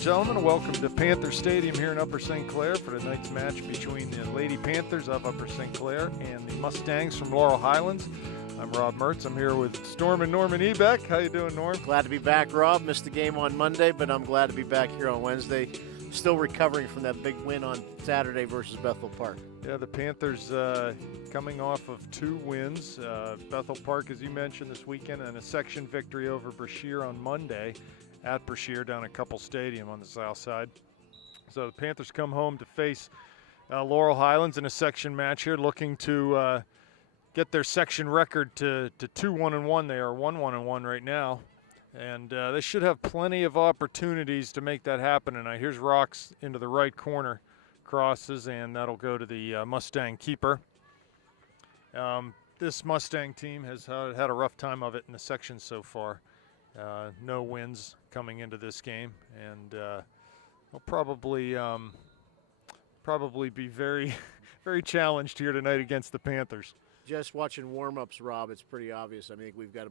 and gentlemen, welcome to Panther Stadium here in Upper St. Clair for tonight's match between the Lady Panthers of Upper St. Clair and the Mustangs from Laurel Highlands. I'm Rob Mertz. I'm here with Storm and Norman Ebeck. How you doing, Norm? Glad to be back, Rob. Missed the game on Monday, but I'm glad to be back here on Wednesday. Still recovering from that big win on Saturday versus Bethel Park. Yeah, the Panthers coming off of 2 wins. Bethel Park, as you mentioned, this weekend, and a section victory over Brashear on Monday at Brashear down at Couple Stadium on the south side. So the Panthers come home to face Laurel Highlands in a section match here, looking to get their section record to 2-1-1. They are 1-1-1 right now, and they should have plenty of opportunities to make that happen tonight. Here's Rocks into the right corner, crosses, and that'll go to the Mustang keeper. This Mustang team has had a rough time of it in the section so far. No wins coming into this game, and they'll probably be very, very challenged here tonight against the Panthers. Just watching warm-ups, Rob, it's pretty obvious. I mean, we've got a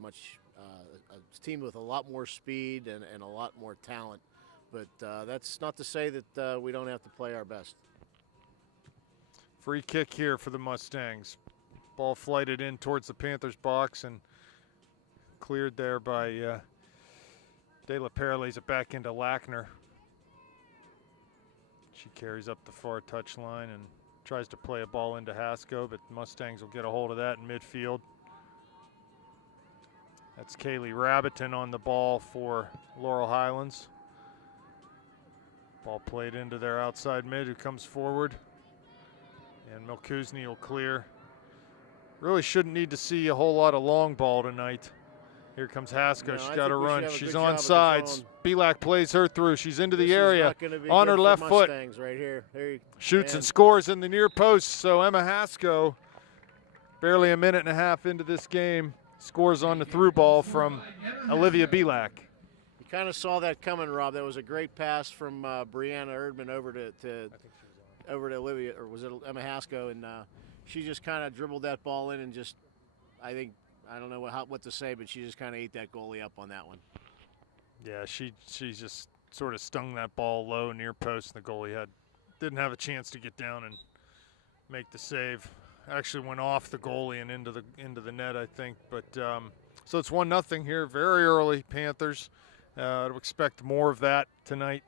team with a lot more speed and a lot more talent, but that's not to say that we don't have to play our best. Free kick here for the Mustangs. Ball flighted in towards the Panthers box and cleared there by De La Pere, lays it back into Lackner. She carries up the far touchline and tries to play a ball into Haskell, but the Mustangs will get a hold of that in midfield. That's Kaylee Rabbiton on the ball for Laurel Highlands. Ball played into their outside mid, who comes forward. And Milkuzny will clear. Really shouldn't need to see a whole lot of long ball tonight. Here comes Haskell. She's got to run. She's on sides. Belak plays her through. She's into the area on her left foot. Right here. Shoots and scores in the near post. So Emma Haskell, barely a minute and a half into this game, scores on the through ball from Olivia Belak. You kind of saw that coming, Rob. That was a great pass from Brianna Erdman over to Olivia, or was it Emma Haskell? And she just kind of dribbled that ball in and just, I don't know what to say, but she just kind of ate that goalie up on that one. Yeah, she just sort of stung that ball low near post, and the goalie didn't have a chance to get down and make the save. Actually went off the goalie and into the net, I think. But so it's 1-0 here, very early Panthers. I'd expect more of that tonight.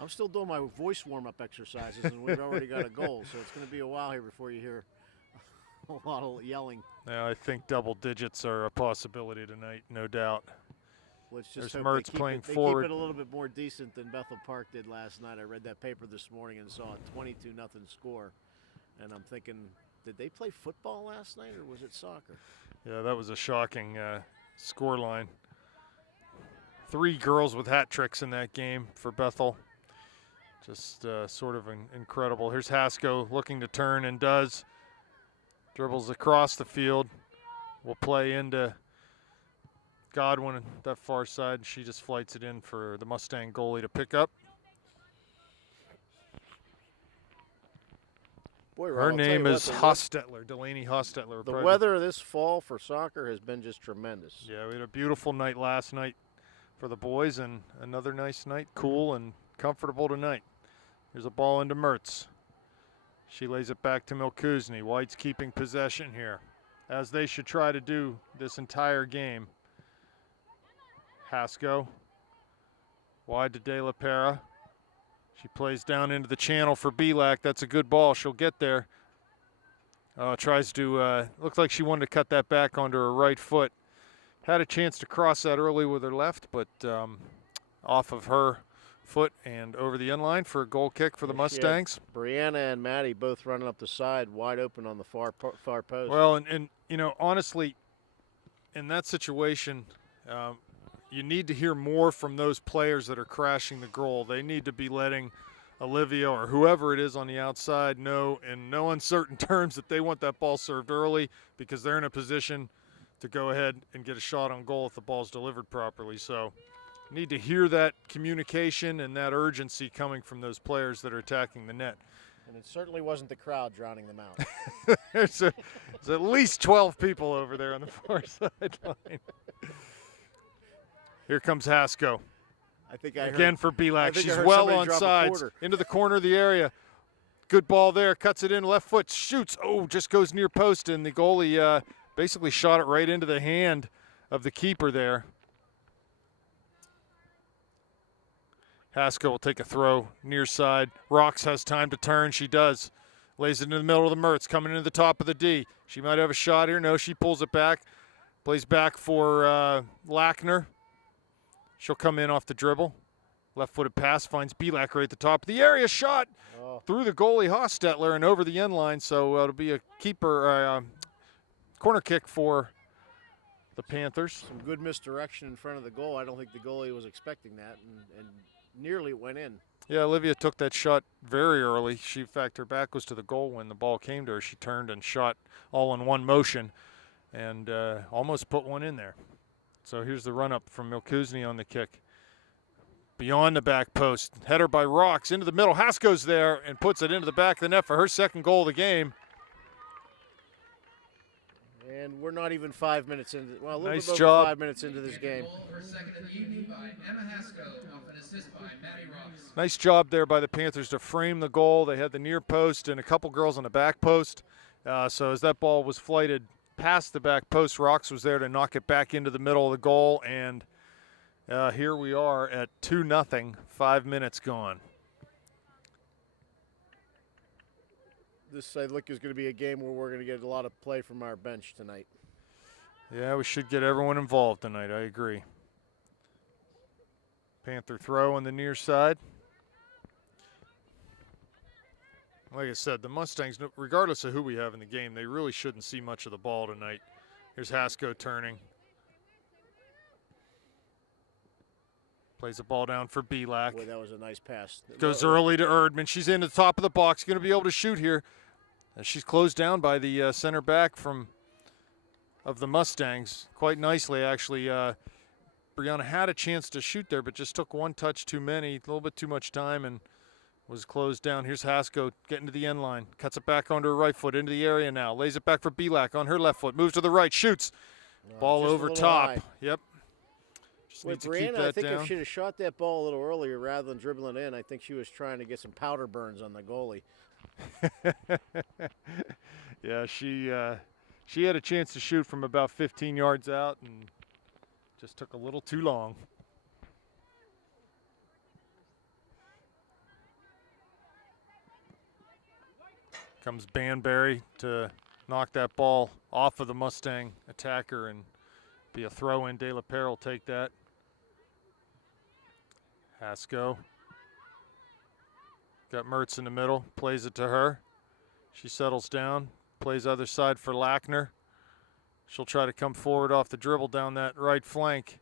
I'm still doing my voice warm-up exercises, and we've already got a goal, so it's going to be a while here before you hear a lot of yelling. Yeah, I think double digits are a possibility tonight, no doubt. Let's just There's Mertz playing forward. They keep it a little bit more decent than Bethel Park did last night. I read that paper this morning and saw a 22-0 score, and I'm thinking, did they play football last night, or was it soccer? Yeah, that was a shocking score line. 3 girls with hat tricks in that game for Bethel. Just sort of incredible. Here's Haskell looking to turn and does. Dribbles across the field. Will play into Godwin that far side. She just flights it in for the Mustang goalie to pick up. Boy, her name is Hostetler, Delaney Hostetler. The weather this fall for soccer has been just tremendous. Yeah, we had a beautiful night last night for the boys, and another nice night, cool and comfortable tonight. Here's a ball into Mertz. She lays it back to Milkuzny. White's keeping possession here, as they should try to do this entire game. Haskell, wide to De La Pere. She plays down into the channel for Belak. That's a good ball. She'll get there. Tries to, looks like she wanted to cut that back onto her right foot. Had a chance to cross that early with her left, but off of her foot and over the end line for a goal kick for the Mustangs. Brianna and Maddie both running up the side, wide open on the far post. Well, and you know, honestly, in that situation, you need to hear more from those players that are crashing the goal. They need to be letting Olivia or whoever it is on the outside know in no uncertain terms that they want that ball served early, because they're in a position to go ahead and get a shot on goal if the ball's delivered properly. So need to hear that communication and that urgency coming from those players that are attacking the net. And it certainly wasn't the crowd drowning them out. there's at least 12 people over there on the far sideline. Here comes Haskell. I think I Again heard, for Belak. She's She's well somebody on drop a sides. quarter. Into the corner of the area. Good ball there. Cuts it in. Left foot. Shoots. Oh, just goes near post. And the goalie basically shot it right into the hand of the keeper there. Haskell will take a throw near side. Rocks has time to turn. She does. Lays it into the middle of the Mertz. Coming into the top of the D. She might have a shot here. No, she pulls it back. Plays back for Lackner. She'll come in off the dribble. Left-footed pass finds Belak right at the top of the area. Shot through the goalie Hostetler and over the end line. So it'll be a keeper corner kick for the Panthers. Some good misdirection in front of the goal. I don't think the goalie was expecting that, and nearly went in. Yeah, Olivia took that shot very early. She, in fact, her back was to the goal when the ball came to her. She turned and shot all in one motion and almost put one in there. So here's the run-up from Milkuzny on the kick. Beyond the back post. Header by Rocks into the middle. Haskell's there and puts it into the back of the net for her second goal of the game. And we're not even 5 minutes into, well, a little Nice bit job. over 5 minutes into this game. Nice job there by the Panthers to frame the goal. They had the near post and a couple girls on the back post. So as that ball was flighted past the back post, Rocks was there to knock it back into the middle of the goal. And here we are at 2-0, 5 minutes gone. This, I look, is going to be a game where we're going to get a lot of play from our bench tonight. Yeah, we should get everyone involved tonight. I agree. Panther throw on the near side. Like I said, the Mustangs, regardless of who we have in the game, they really shouldn't see much of the ball tonight. Here's Haskell turning. Plays the ball down for Belak. Boy, that was a nice pass. Goes early to Erdman. She's in the top of the box. Going to be able to shoot here. She's closed down by the center back of the Mustangs quite nicely, actually. Brianna had a chance to shoot there, but just took one touch too many, a little bit too much time, and was closed down. Here's Haskell getting to the end line. Cuts it back onto her right foot into the area now. Lays it back for Belak on her left foot. Moves to the right. Shoots. Ball over top. High. Yep. Just With needs to keep Brianna, that I think down. if she'd have shot that ball a little earlier rather than dribbling in, I think she was trying to get some powder burns on the goalie. Yeah, she had a chance to shoot from about 15 yards out and just took a little too long. Comes Banbury to knock that ball off of the Mustang attacker and be a throw-in. De La Pere will take that. Haskell. Got Mertz in the middle, plays it to her. She settles down, plays other side for Lackner. She'll try to come forward off the dribble down that right flank.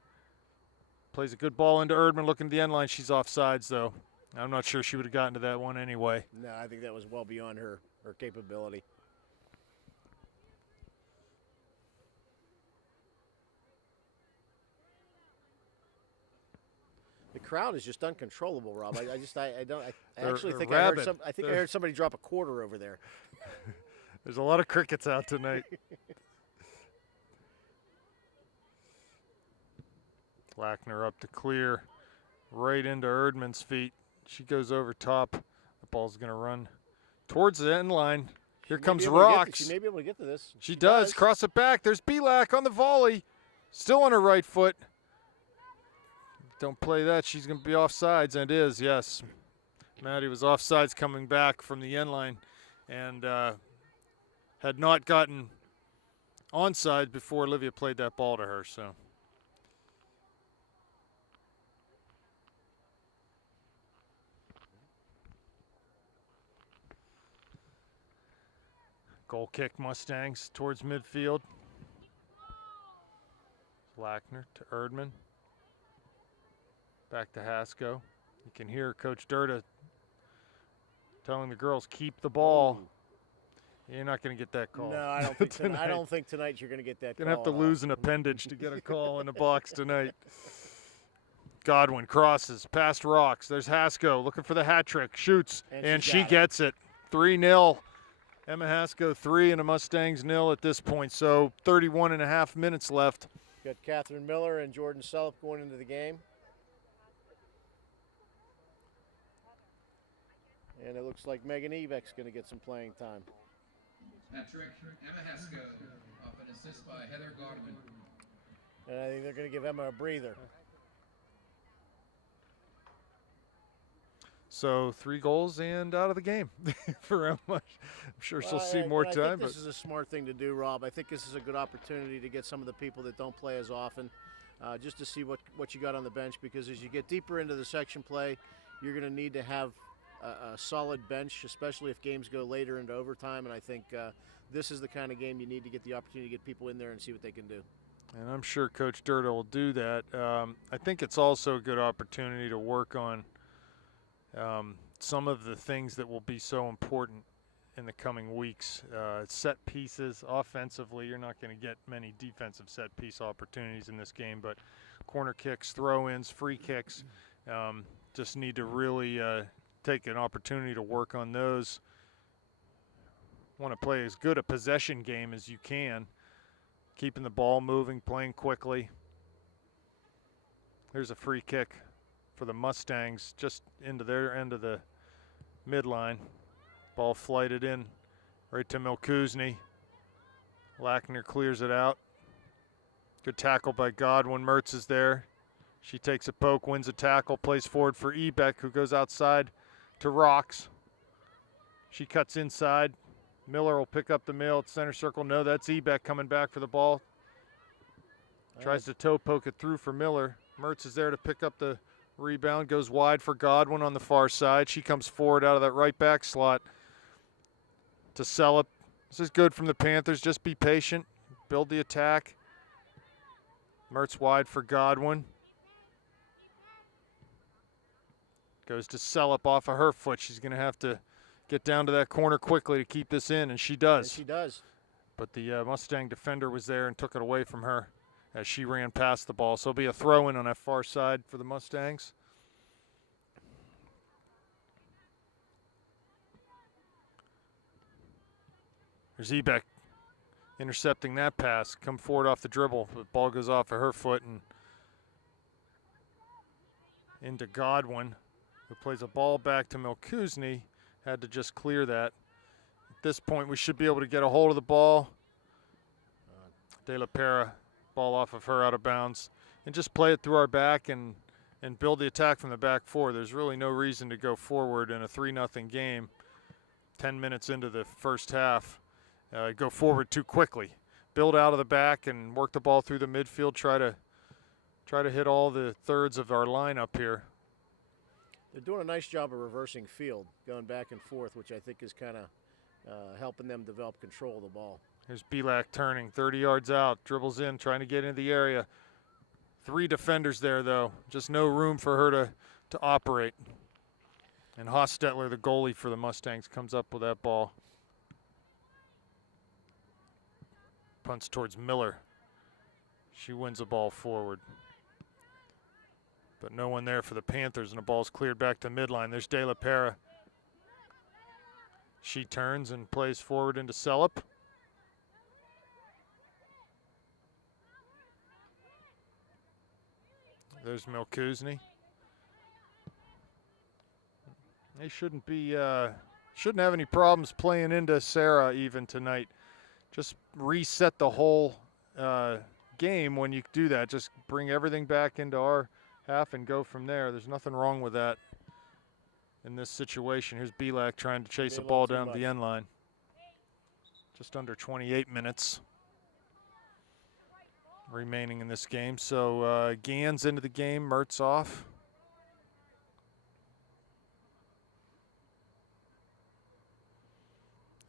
Plays a good ball into Erdman, looking at the end line. She's offsides, though. I'm not sure she would have gotten to that one anyway. No, I think that was well beyond her capability. The crowd is just uncontrollable, Rob. I actually think rabid. I heard somebody drop a quarter over there. There's a lot of crickets out tonight. Lackner up to Clair, right into Erdman's feet. She goes over top. The ball's going to run towards the end line. Here comes Rocks. She may be able to get to this. She does. Cross it back. There's Belak on the volley. Still on her right foot. Don't play that. She's going to be offsides, and is, yes. Maddie was offsides coming back from the end line and had not gotten onside before Olivia played that ball to her. So. Goal kick Mustangs towards midfield. Lackner to Erdman. Back to Haskell. You can hear Coach Durda telling the girls, keep the ball. You're not going to get that call. No, I don't think tonight. I don't think tonight you're going to get that call. Going to have to lose an appendage to get a call in the box tonight. Godwin crosses past Rocks. There's Haskell looking for the hat trick. Shoots, and she gets it. 3-0. Emma Haskell 3 and the Mustangs 0 at this point. So 31.5 minutes left. Got Catherine Miller and Jordan Sulliff going into the game. And it looks like Megan Ebeck's going to get some playing time. Patrick Amahesco off an assist by Heather Godwin. And I think they're going to give Emma a breather. So 3 goals and out of the game for Emma. I'm sure she'll see more time. I think this is a smart thing to do, Rob. I think this is a good opportunity to get some of the people that don't play as often, just to see what you got on the bench, because as you get deeper into the section play, you're going to need to have a solid bench, especially if games go later into overtime. And I think this is the kind of game you need to get the opportunity to get people in there and see what they can do. And I'm sure Coach Durda will do that. I think it's also a good opportunity to work on some of the things that will be so important in the coming weeks. Set pieces offensively, you're not going to get many defensive set piece opportunities in this game, but corner kicks, throw-ins, free kicks, just need to really take an opportunity to work on those. Want to play as good a possession game as you can, keeping the ball moving, playing quickly. Here's a free kick for the Mustangs, just into their end of the midline. Ball flighted in right to Milkuzny. Lackner clears it out. Good tackle by Godwin. Mertz is there. She takes a poke, wins a tackle, plays forward for Ebeck, who goes outside to Rocks. She cuts inside. Miller will pick up the mail at center circle. No, that's Ebeck coming back for the ball. Tries to toe poke it through for Miller. Mertz is there to pick up the rebound, goes wide for Godwin on the far side. She comes forward out of that right back slot to Celup. This is good from the Panthers. Just be patient, build the attack. Mertz wide for Godwin. Goes to Celup off of her foot. She's going to have to get down to that corner quickly to keep this in, and she does. And she does. But the Mustang defender was there and took it away from her as she ran past the ball. So it'll be a throw-in on that far side for the Mustangs. There's Ebeck intercepting that pass. Come forward off the dribble. The ball goes off of her foot and into Godwin, who plays a ball back to Milkuzny. Had to just clear that. At this point, we should be able to get a hold of the ball. De La Pera, ball off of her out of bounds. And just play it through our back and build the attack from the back four. There's really no reason to go forward in a 3-0 game. 10 minutes into the first half. Go forward too quickly. Build out of the back and work the ball through the midfield. Try to hit all the thirds of our lineup here. They're doing a nice job of reversing field, going back and forth, which I think is kind of helping them develop control of the ball. Here's Belak turning, 30 yards out, dribbles in, trying to get into the area. 3 defenders there, though. Just no room for her to operate. And Hostetler, the goalie for the Mustangs, comes up with that ball. Punts towards Miller. She wins the ball forward. But no one there for the Panthers, and the ball's cleared back to midline. There's De La Pera. She turns and plays forward into Celup. There's Milkuzny. They shouldn't have any problems playing into Sarah even tonight. Just reset the whole game when you do that. Just bring everything back into our half and go from there. There's nothing wrong with that in this situation. Here's Belak trying to chase the ball down to the end line. Just under 28 minutes remaining in this game. So Gans into the game, Mertz off.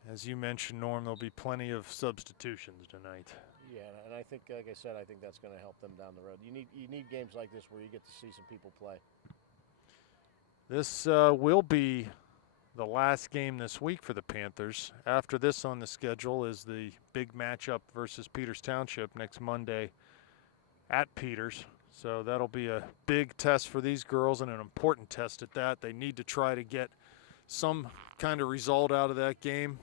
As you mentioned, Norm, there'll be plenty of substitutions tonight. Yeah, and I think, like I said, I think that's going to help them down the road. You need games like this where you get to see some people play. This will be the last game this week for the Panthers. After this on the schedule is the big matchup versus Peters Township next Monday at Peters. So that'll be a big test for these girls and an important test at that. They need to try to get some kind of result out of that game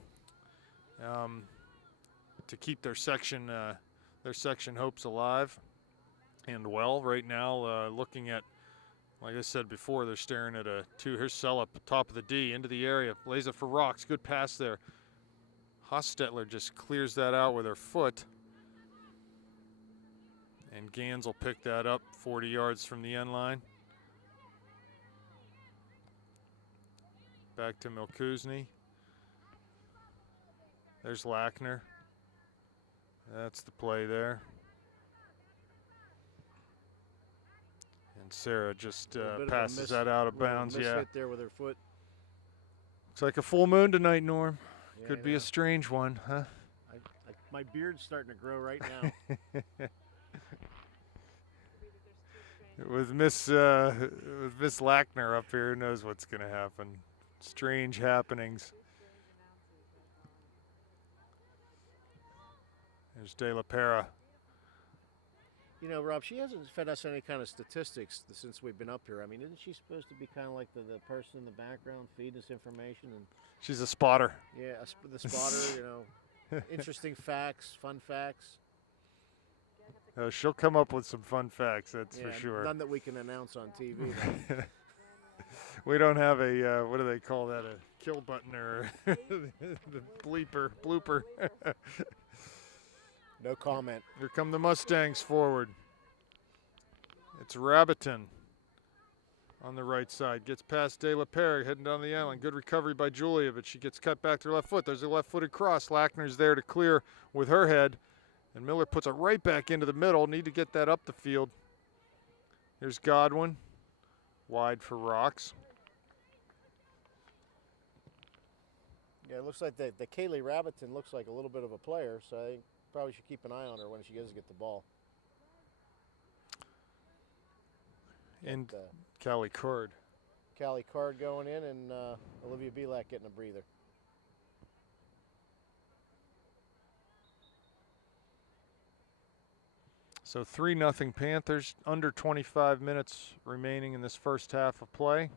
to keep their section hopes alive and well. Right now, looking at Like I said before, they're staring at a two. Here's Sellup, top of the D, into the area. Lays it for Rocks. Good pass there. Hostetler just clears that out with her foot. And Gans will pick that up 40 yards from the end line. Back to Milkuzny. There's Lackner. That's the play there. And Sarah just passes that out of bounds. Yeah. Hit there with her foot. Looks like a full moon tonight, Norm. Yeah, Could be a strange one, huh? My beard's starting to grow right now. With Miss Lackner up here, who knows what's going to happen? Strange happenings. There's De La Pera. You know, Rob, she hasn't fed us any kind of statistics since we've been up here. I mean, isn't she supposed to be kind of like the person in the background feeding us information? And She's a spotter. yeah, the spotter, you know, interesting facts, fun facts. She'll come up with some fun facts, that's for sure. None that we can announce on TV. We don't have a, what do they call that, a kill button or the blooper. No comment. Here come the Mustangs forward. It's Rabbiton on the right side. Gets past De La Pera, heading down the island. Good recovery by Julia, but she gets cut back to her left foot. There's a left-footed cross. Lackner's there to clear with her head. And Miller puts it right back into the middle. Need to get that up the field. Here's Godwin. Wide for Rocks. Yeah, it looks like the Kaylee Rabbiton looks like a little bit of a player, so I think probably should keep an eye on her when she does get the ball. And Callie Cord. Callie Card going in, and Olivia Belak getting a breather. So 3-0 Panthers, under 25 minutes remaining in this first half of play.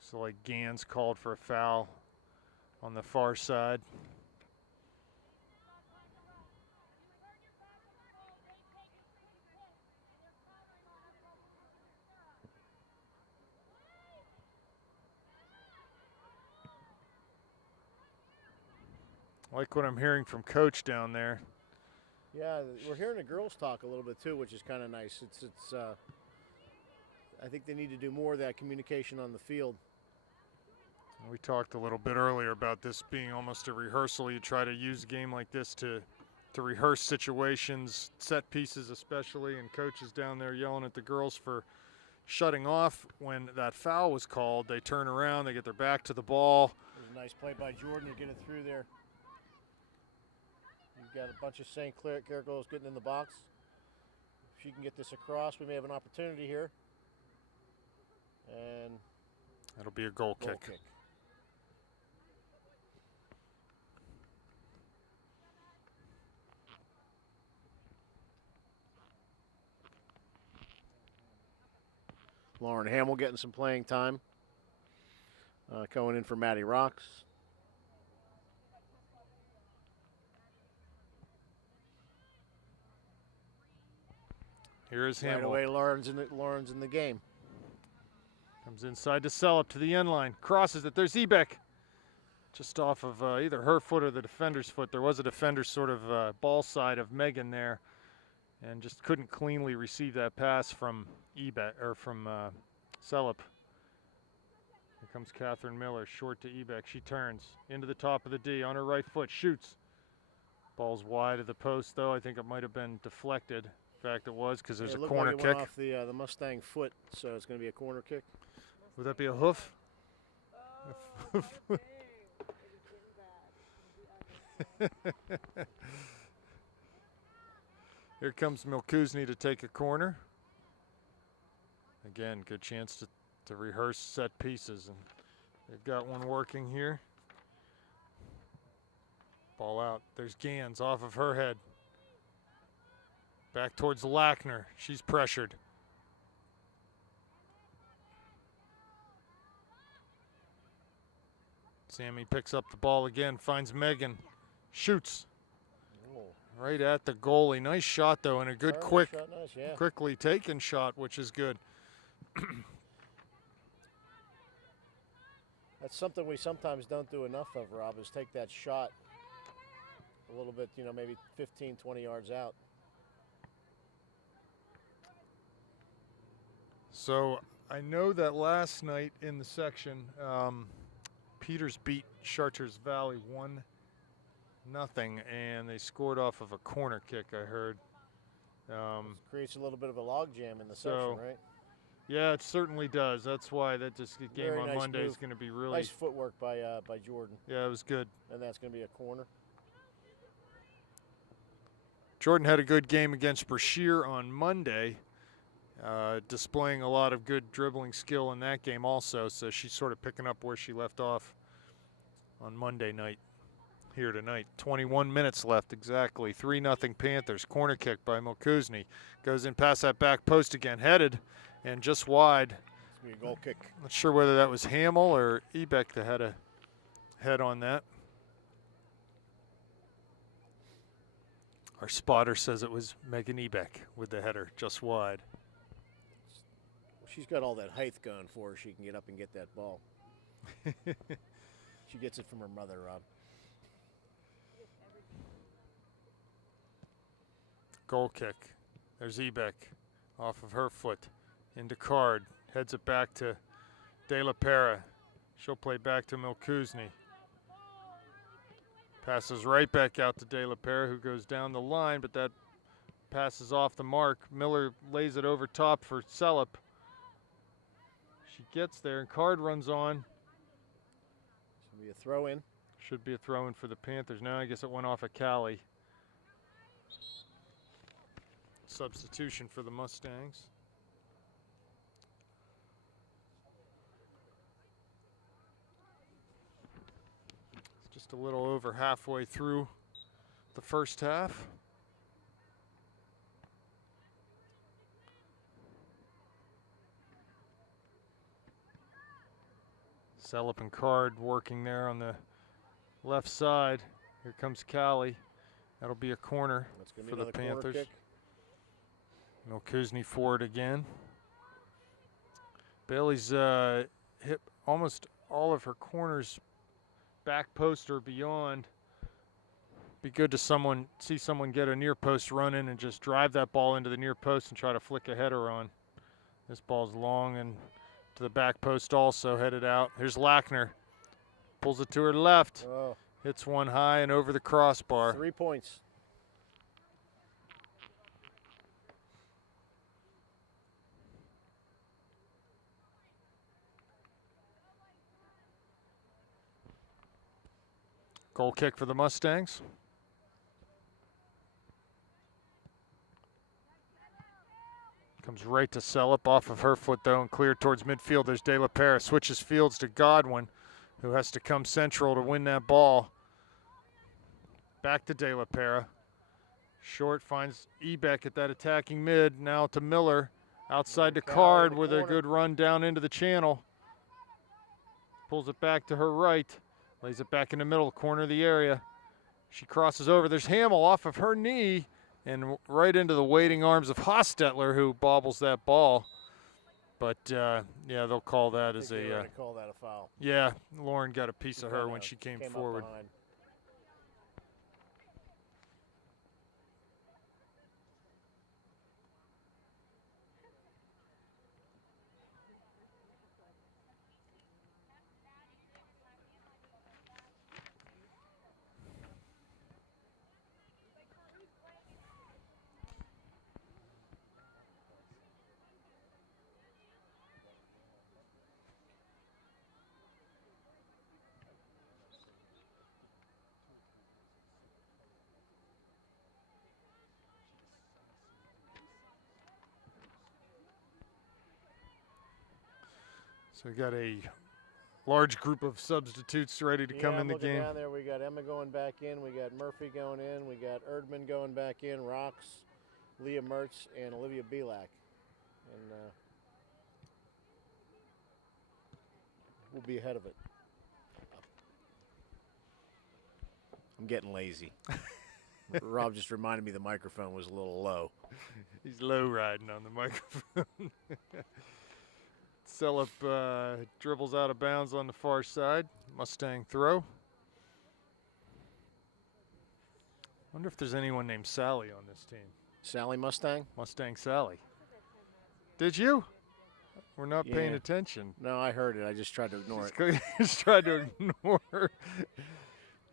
So like Gans called for a foul on the far side. Like what I'm hearing from Coach down there. Yeah, we're hearing the girls talk a little bit too, which is kind of nice. It's I think they need to do more of that communication on the field. We talked a little bit earlier about this being almost a rehearsal. You try to use a game like this to rehearse situations, set pieces especially, and Coach is down there yelling at the girls for shutting off. When that foul was called, they turn around, they get their back to the ball. There's a nice play by Jordan to get it through there. You've got a bunch of St. Clair girls getting in the box. If she can get this across, we may have an opportunity here. And that'll be a goal kick. Lauren Hamill getting some playing time. Going in for Maddie Rocks. Here is Hamill. Right away, Lauren's in the game. Comes inside to Sellup to the end line. Crosses it. There's Ebeck. Just off of either her foot or the defender's foot. There was a defender's sort of ball side of Megan there. And just couldn't cleanly receive that pass from Ebeck or from Sellup. Here comes Catherine Miller, short to Ebeck. She turns into the top of the D on her right foot, shoots. Ball's wide of the post, though. I think it might have been deflected. In fact, it was because there's a corner like it kick. Went off the Mustang foot, so it's going to be a corner kick. Would that be a hoof? Here comes Milkuzny to take a corner. Again, good chance to rehearse set pieces, and they've got one working here. Ball out. There's Gans off of her head. Back towards Lackner. She's pressured. Sammy picks up the ball again, finds Megan, shoots. right at the goalie. Nice shot, though, and a good, Shot, nice, yeah. quickly taken shot, which is good. That's something we sometimes don't do enough of, Rob, is take that shot a little bit, maybe 15, 20 yards out. So I know that last night in the section, Peters beat Chartiers Valley 1-0, and they scored off of a corner kick, I heard. Creates a little bit of a logjam in the section, right? Yeah, it certainly does. That's why that game Very on nice Monday is move. going to be really Nice footwork by Jordan. Yeah, it was good. And that's going to be a corner. Jordan had a good game against Brashear on Monday, displaying a lot of good dribbling skill in that game also, so she's sort of picking up where she left off on Monday night here tonight. 21 minutes left exactly. 3-0 Panthers. Corner kick by Milkuzni. Goes in past that back post again. Headed and just wide. It's going to be a goal kick. Not sure whether that was Hamill or Ebeck that had a head on that. Our spotter says it was Megan Ebeck with the header just wide. She's got all that height going for her. She can get up and get that ball. She gets it from her mother, Rob. Goal kick. There's Ebeck off of her foot into Card. Heads it back to De La Pera. She'll play back to Milkuzni. Passes right back out to De La Pera, who goes down the line, but that passes off the mark. Miller lays it over top for Celup. She gets there, and Card runs on. Should be a throw-in. Should be a throw-in for the Panthers. Now I guess it went off of Callie. Substitution for the Mustangs. It's just a little over halfway through the first half. Celup and Card working there on the left side. Here comes Callie. That'll be a corner for the Panthers. Milkuzni for it again. Bailey's hit almost all of her corners back post or beyond. Be good to see someone get a near post run in and just drive that ball into the near post and try to flick a header on. This ball's long and to the back post also, headed out. Here's Lackner. Pulls it to her left. Oh. Hits one high and over the crossbar. 3 points. Goal kick for the Mustangs. Comes right to Celup off of her foot, though, and cleared towards midfield. There's De La Pera. Switches fields to Godwin, who has to come central to win that ball. Back to De La Pera. Short finds Ebeck at that attacking mid. Now to Miller. Outside to Card with a good run down into the channel. Pulls it back to her right. Lays it back in the middle corner of the area. She crosses over. There's Hamill off of her knee and right into the waiting arms of Hostetler, who bobbles that ball. But, yeah, they'll call that as a call that a foul. Yeah, Lauren got a piece of her when she came forward. So we got a large group of substitutes ready to come in the game. Down there, we got Emma going back in, we got Murphy going in, we got Erdman going back in, Rox, Leah Mertz, and Olivia Belak. And we'll be ahead of it. I'm getting lazy. Rob just reminded me the microphone was a little low. He's low riding on the microphone. Cellup dribbles out of bounds on the far side. Mustang throw. Wonder if there's anyone named Sally on this team. Sally Mustang? Mustang Sally. Did you? We're not paying attention. No, I heard it. I just tried to ignore it. Just tried to ignore.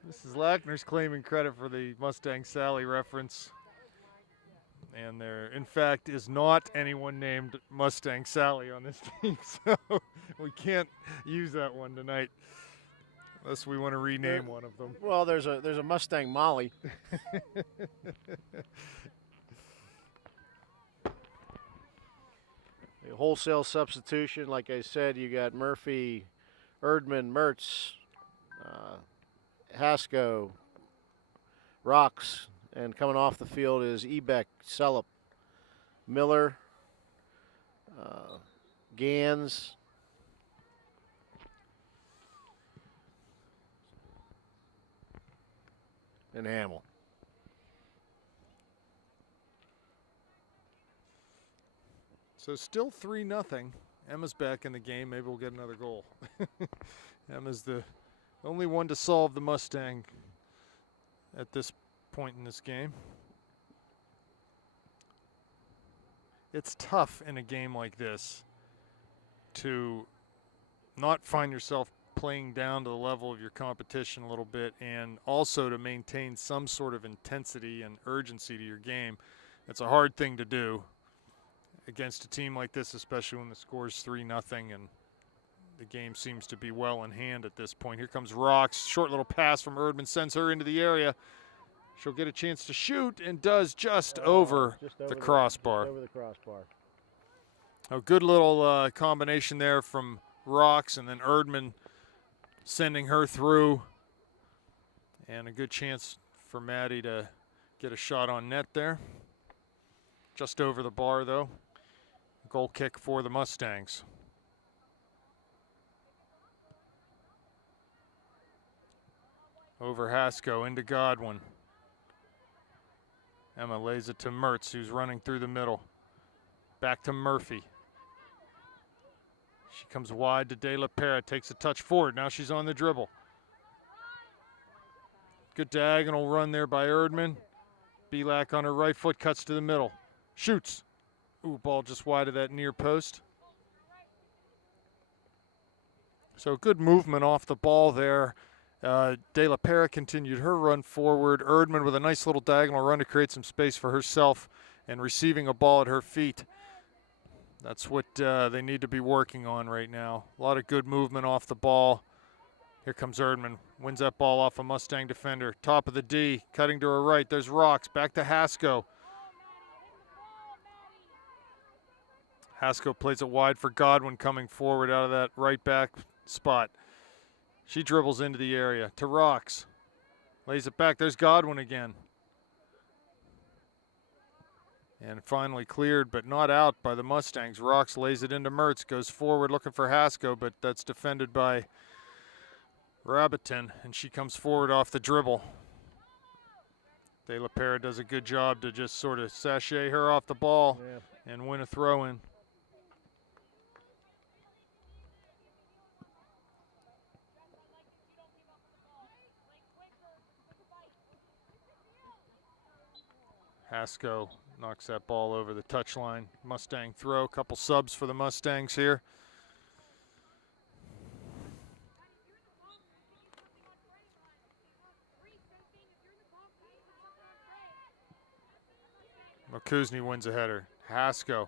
Mrs. Lackner's claiming credit for the Mustang Sally reference. And there, in fact, is not anyone named Mustang Sally on this team, so we can't use that one tonight unless we want to rename one of them. Well, there's a Mustang Molly. A wholesale substitution, like I said, you got Murphy, Erdman, Mertz, Hasko, Rocks, and coming off the field is Ebeck, Cellup, Miller, Gans, and Hamill. So still 3-0. Emma's back in the game. Maybe we'll get another goal. Emma's the only one to solve the Mustang at this point in this game. It's tough in a game like this to not find yourself playing down to the level of your competition a little bit, and also to maintain some sort of intensity and urgency to your game. It's a hard thing to do against a team like this, especially when the score's 3-0 and the game seems to be well in hand at this point. Here comes Rocks. Short little pass from Erdman sends her into the area. She'll get a chance to shoot and does just over the crossbar. Over the crossbar. A good little combination there from Rocks, and then Erdman sending her through. And a good chance for Maddie to get a shot on net there. Just over the bar, though. Goal kick for the Mustangs. Over Hasko into Godwin. Emma lays it to Mertz, who's running through the middle. Back to Murphy. She comes wide to De La Pera, takes a touch forward. Now she's on the dribble. Good diagonal run there by Erdman. Belak on her right foot, cuts to the middle. Shoots. Ooh, ball just wide of that near post. So good movement off the ball there. De La Pera continued her run forward. Erdman with a nice little diagonal run to create some space for herself and receiving a ball at her feet. That's what they need to be working on right now. A lot of good movement off the ball. Here comes Erdman. Wins that ball off a Mustang defender. Top of the D, cutting to her right. There's Rocks. Back to Hasko. Hasko plays it wide for Godwin coming forward out of that right back spot. She dribbles into the area to Rocks. Lays it back. There's Godwin again. And finally cleared, but not out by the Mustangs. Rocks lays it into Mertz. Goes forward looking for Hasko, but that's defended by Rabitin, and she comes forward off the dribble. De La Pera does a good job to just sort of sachet her off the ball and win a throw-in. Hasko knocks that ball over the touchline. Mustang throw, couple subs for the Mustangs here. Kuzny wins a header. Hasko.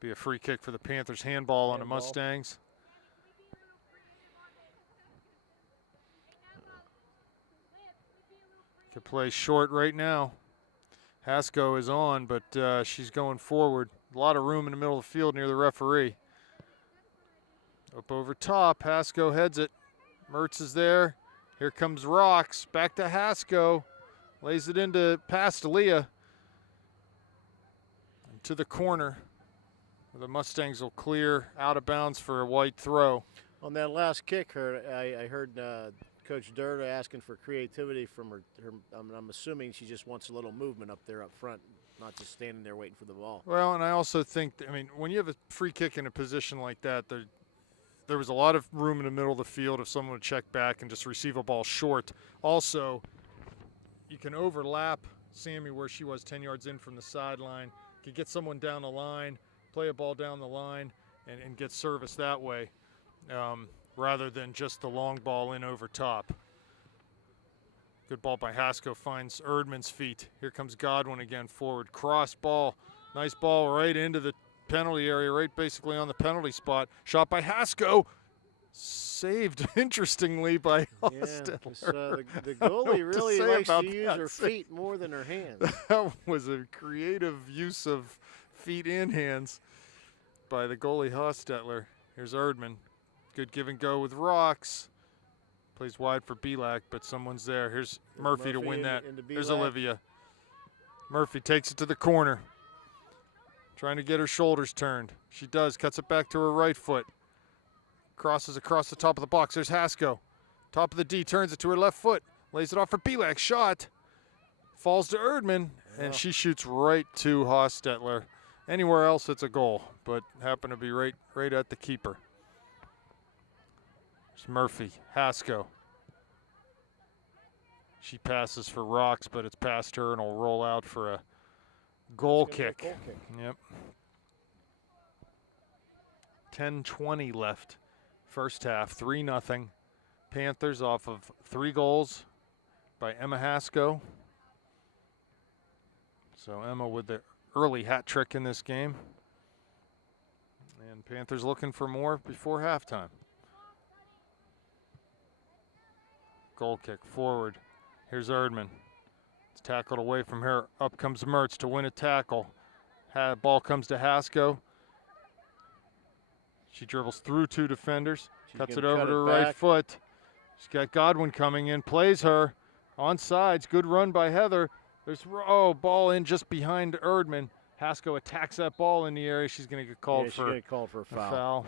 Be a free kick for the Panthers. Handball on the Mustangs. Could play short right now. Hasko is on, but she's going forward. A lot of room in the middle of the field near the referee. Up over top, Hasko heads it. Mertz is there. Here comes Rocks. Back to Hasko. Lays it into past Leah. To the corner. The Mustangs will clear out of bounds for a white throw. On that last kick, I heard Coach Durda asking for creativity from her. I'm assuming she just wants a little movement up there up front, not just standing there waiting for the ball. Well, and I also think, I mean, when you have a free kick in a position like that, there was a lot of room in the middle of the field if someone would check back and just receive a ball short. Also, you can overlap Sammy where she was 10 yards in from the sideline. You could get someone down the line, play a ball down the line, and get service that way, rather than just the long ball in over top. Good ball by Hasko, finds Erdman's feet. Here comes Godwin again forward. Cross ball, nice ball right into the penalty area, right basically on the penalty spot. Shot by Hasko, saved interestingly by Hostetler. The goalie really likes to use her feet more than her hands. That was a creative use of feet and hands by the goalie Hostetler. Here's Erdman. Good give and go with Rocks. Plays wide for Belak, but someone's there. Here's Murphy to win that. There's Olivia. Murphy takes it to the corner. Trying to get her shoulders turned. She does. Cuts it back to her right foot. Crosses across the top of the box. There's Hasko. Top of the D. Turns it to her left foot. Lays it off for Belak. Shot. Falls to Erdman. And she shoots right to Hostetler. Anywhere else, it's a goal. But happened to be right at the keeper. There's Murphy. Hasko. She passes for Rocks, but it's past her and will roll out for a goal kick. Yep. 10:20 left. First half, 3-0. Panthers off of 3 goals by Emma Hasko. So Emma with the early hat trick in this game. And Panthers looking for more before halftime. Goal kick forward. Here's Erdman. It's tackled away from her. Up comes Mertz to win a tackle. Ball comes to Hasko. She dribbles through 2 defenders. Cuts it over to her right foot. She's got Godwin coming in. Plays her. On sides. Good run by Heather. There's ball in just behind Erdman. Hasko attacks that ball in the area. She's going to get called for a foul.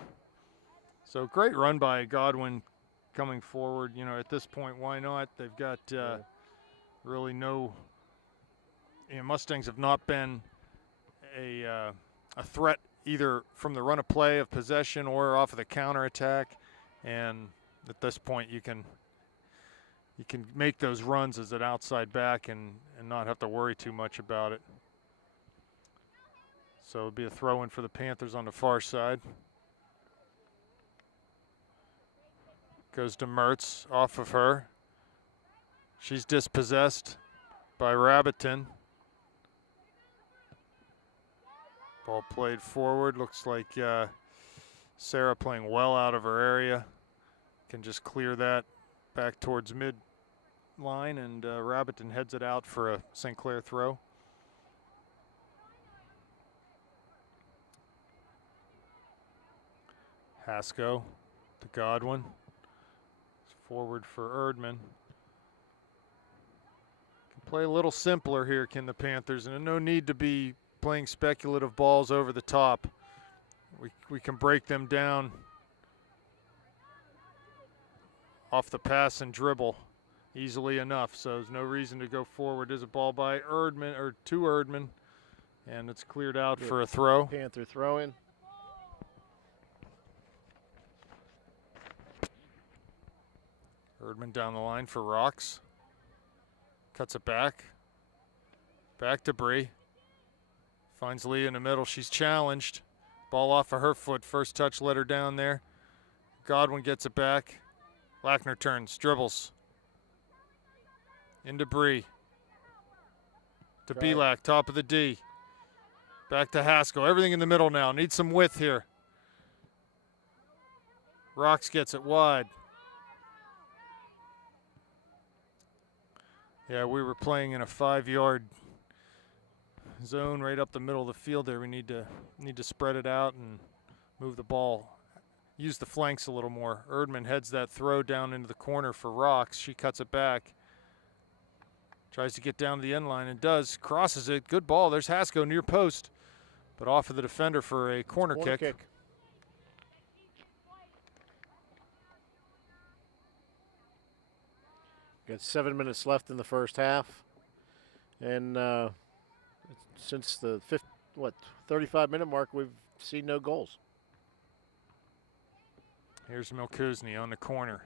So great run by Godwin coming forward. You know, at this point, why not? They've got really no. Mustangs have not been a threat either from the run of play of possession or off of the counterattack. And at this point, you can make those runs as an outside back and not have to worry too much about it. So it'll be a throw-in for the Panthers on the far side. Goes to Mertz, off of her. She's dispossessed by Rabbiton. Ball played forward. Looks like Sarah playing well out of her area. Can just clear that back towards mid-line, and Rabbiton heads it out for a St. Clair throw. Hasko to Godwin. Forward for Erdman. Can play a little simpler here, can the Panthers, and no need to be playing speculative balls over the top. We can break them down off the pass and dribble easily enough, so there's no reason to go forward. There's a ball by Erdman, or to Erdman, and it's cleared out for a throw. Panther throw-in. Erdman down the line for Rocks. Cuts it back. Back to Bree. Finds Lee in the middle. She's challenged. Ball off of her foot. First touch let her down there. Godwin gets it back. Lackner turns. Dribbles. Into Bree. To Belak. Top of the D. Back to Hasko. Everything in the middle now. Needs some width here. Rocks gets it wide. Yeah, we were playing in a 5-yard zone right up the middle of the field there. We need to spread it out and move the ball. Use the flanks a little more. Erdman heads that throw down into the corner for Rocks. She cuts it back. Tries to get down to the end line and does. Crosses it. Good ball. There's Hasko near post. But off of the defender for a corner kick. Got 7 minutes left in the first half. And since the 35-minute mark, we've seen no goals. Here's Milkuzny on the corner.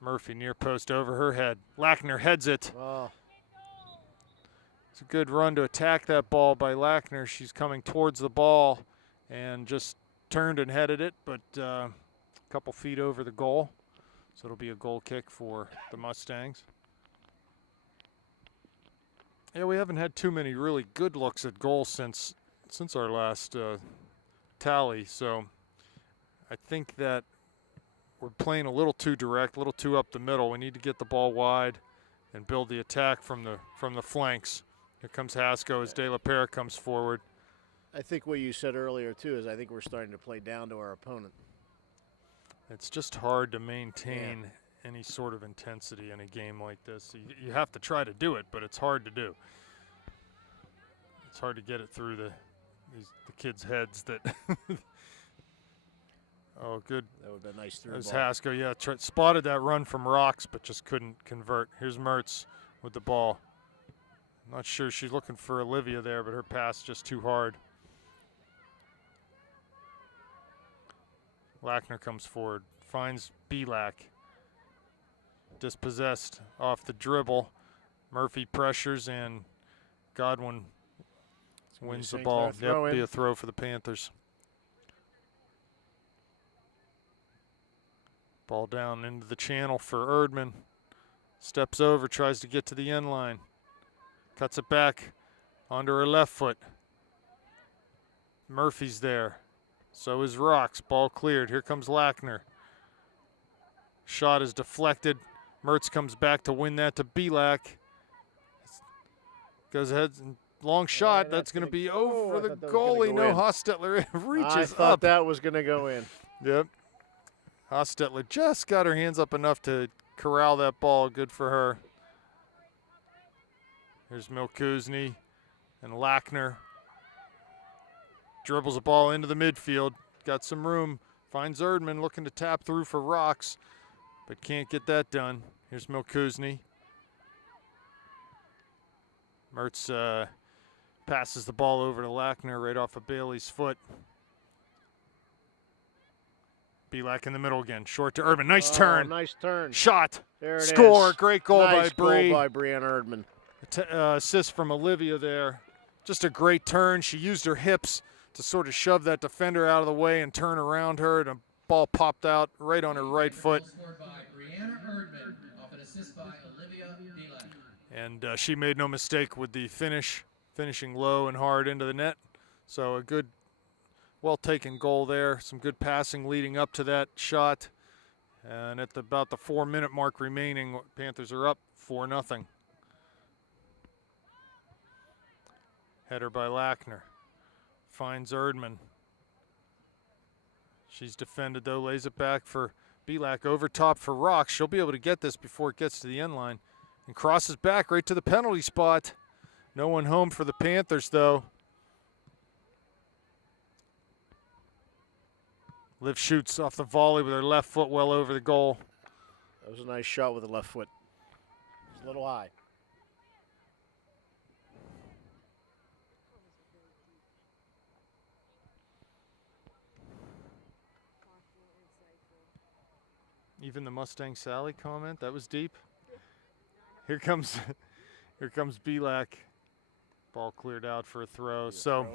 Murphy near post over her head. Lackner heads it. Oh. It's a good run to attack that ball by Lackner. She's coming towards the ball and just turned and headed it, but a couple feet over the goal. So it'll be a goal kick for the Mustangs. Yeah, we haven't had too many really good looks at goal since our last tally. So I think that we're playing a little too direct, a little too up the middle. We need to get the ball wide and build the attack from the flanks. Here comes Hasko as De La Pera comes forward. I think what you said earlier, too, is I think we're starting to play down to our opponent. It's just hard to maintain any sort of intensity in a game like this. You have to try to do it, but it's hard to do. It's hard to get it through the kids' heads that oh, good. That would have been nice through. That was Hasko, yeah. Spotted that run from Rocks, but just couldn't convert. Here's Mertz with the ball. Not sure she's looking for Olivia there, but her pass just too hard. Lackner comes forward, finds Belak. Dispossessed off the dribble. Murphy pressures, and Godwin wins the ball. Yep, be a throw for the Panthers. Ball down into the channel for Erdman. Steps over, tries to get to the end line. Cuts it back onto her left foot. Murphy's there. So is Rocks. Ball cleared. Here comes Lackner. Shot is deflected. Mertz comes back to win that to Belak. Goes ahead and long shot. That's going to be over the goalie. No, Hostetler reaches up. I thought that was going to go in. Yep. Hostetler just got her hands up enough to corral that ball. Good for her. Here's Milkuzny and Lackner. Dribbles the ball into the midfield. Got some room. Finds Erdman looking to tap through for Rocks, but can't get that done. Here's Milkuzny. Mertz passes the ball over to Lackner right off of Bailey's foot. Belak in the middle again. Short to Erdman. Nice turn. Nice turn. Shot. There it Score. is. Great goal nice by Bree. Goal by Brianna Erdman. Assist from Olivia there. Just a great turn. She used her hips to sort of shove that defender out of the way and turn around her, and a ball popped out right on her right foot. Scored by Brianna Erdman, off an assist by Olivia Belak. And she made no mistake with the finishing low and hard into the net. So a good, well-taken goal there. Some good passing leading up to that shot. And at about the 4-minute mark remaining, Panthers are up 4-0. Header by Lackner. Finds Erdman. She's defended, though, lays it back for Belak. Over top for Rocks. She'll be able to get this before it gets to the end line. And crosses back right to the penalty spot. No one home for the Panthers, though. Liv shoots off the volley with her left foot well over the goal. That was a nice shot with the left foot. It's a little high. Even the Mustang Sally comment, that was deep. Here comes Belak. Ball cleared out for a throw. So,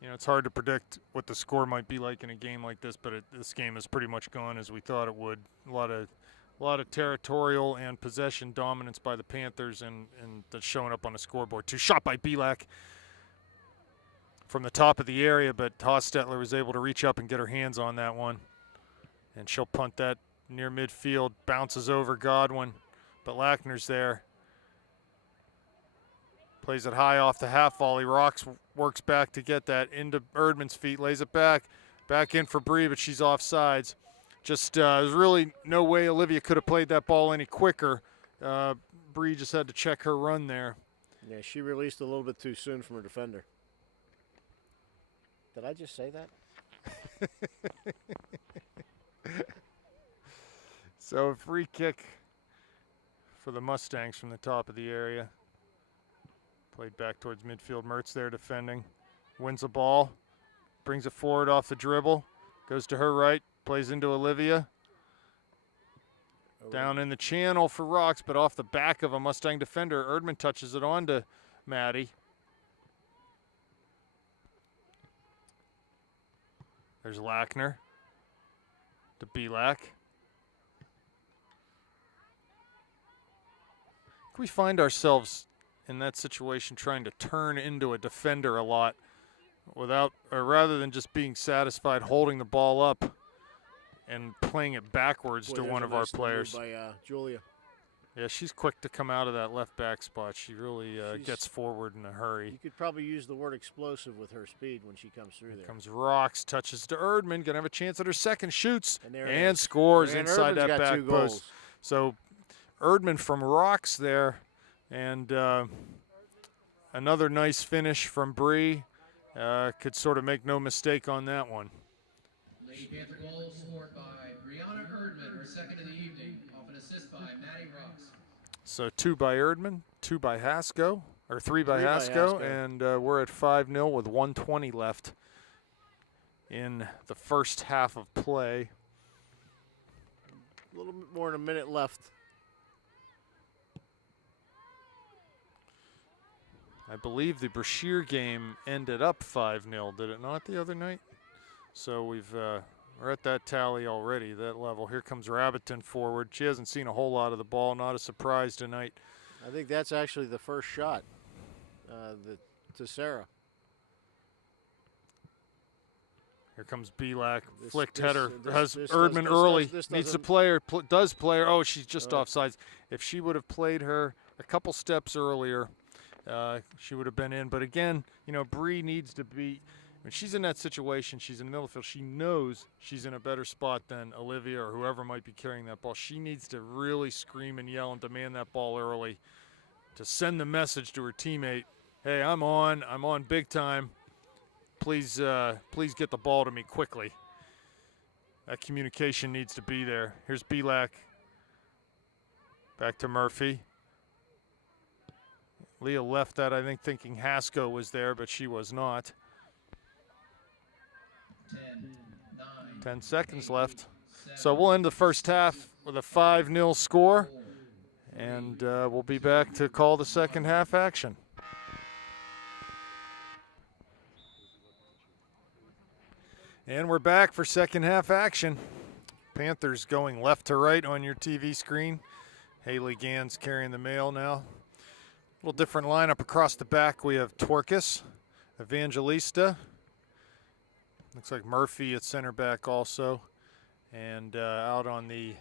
you know, it's hard to predict what the score might be like in a game like this, but this game has pretty much gone as we thought it would. A lot of territorial and possession dominance by the Panthers, and that's showing up on the scoreboard. Two shot by Belak from the top of the area, but Hostetler was able to reach up and get her hands on that one. And she'll punt that near midfield, bounces over Godwin, but Lackner's there. Plays it high off the half volley. Rocks works back to get that into Erdman's feet, lays it back in for Bree, but she's offsides. Just there's really no way Olivia could have played that ball any quicker. Bree just had to check her run there. Yeah, she released a little bit too soon from her defender. Did I just say that? So a free kick for the Mustangs from the top of the area. Played back towards midfield. Mertz there defending. Wins the ball. Brings it forward off the dribble. Goes to her right. Plays into Olivia. Down in the channel for Rocks, but off the back of a Mustang defender. Erdman touches it on to Maddie. There's Lackner to Belak. We find ourselves in that situation trying to turn into a defender a lot without, or rather than just being satisfied holding the ball up and playing it backwards to one of our players. By Julia. Yeah, she's quick to come out of that left back spot. She really gets forward in a hurry. You could probably use the word explosive with her speed when she comes through there. Comes Rocks, touches to Erdman, gonna have a chance at her second, shoots, and scores and inside Erdman's that got back 2 post. goals. So Erdman from Rocks there, and another nice finish from Bree. Could sort of make no mistake on that one. Lady Panther goal scored by Brianna Erdman, her second of the evening, off an assist by Maddie Rocks. So 2 by Erdman, 2 by Hasko, or 3 by 3 by Hasko, Hasko. and we're at 5-0 with 1:20 left in the first half of play. A little bit more than a minute left. I believe the Brashear game ended up 5-0, did it not, the other night? So we're at that tally already, that level. Here comes Rabbiton forward. She hasn't seen a whole lot of the ball, not a surprise tonight. I think that's actually the first shot to Sarah. Here comes Belak, flicked header. This Erdman early, meets the player, does player. Oh, she's just offsides. If she would have played her a couple steps earlier, she would have been in. But again, you know, Bree needs to be, when she's in that situation, she's in the middle of the field, she knows she's in a better spot than Olivia or whoever might be carrying that ball. She needs to really scream and yell and demand that ball early to send the message to her teammate, hey, I'm on big time. Please get the ball to me quickly. That communication needs to be there. Here's Belak. Back to Murphy. Leah left that, I think, thinking Hasko was there, but she was not. 10 seconds left. So we'll end the first half with a 5-0 score, and we'll be back to call the second half action. And we're back for second half action. Panthers going left to right on your TV screen. Haley Gans carrying the mail now. A little different lineup across the back. We have Torkis, Evangelista. Looks like Murphy at center back also. And out on the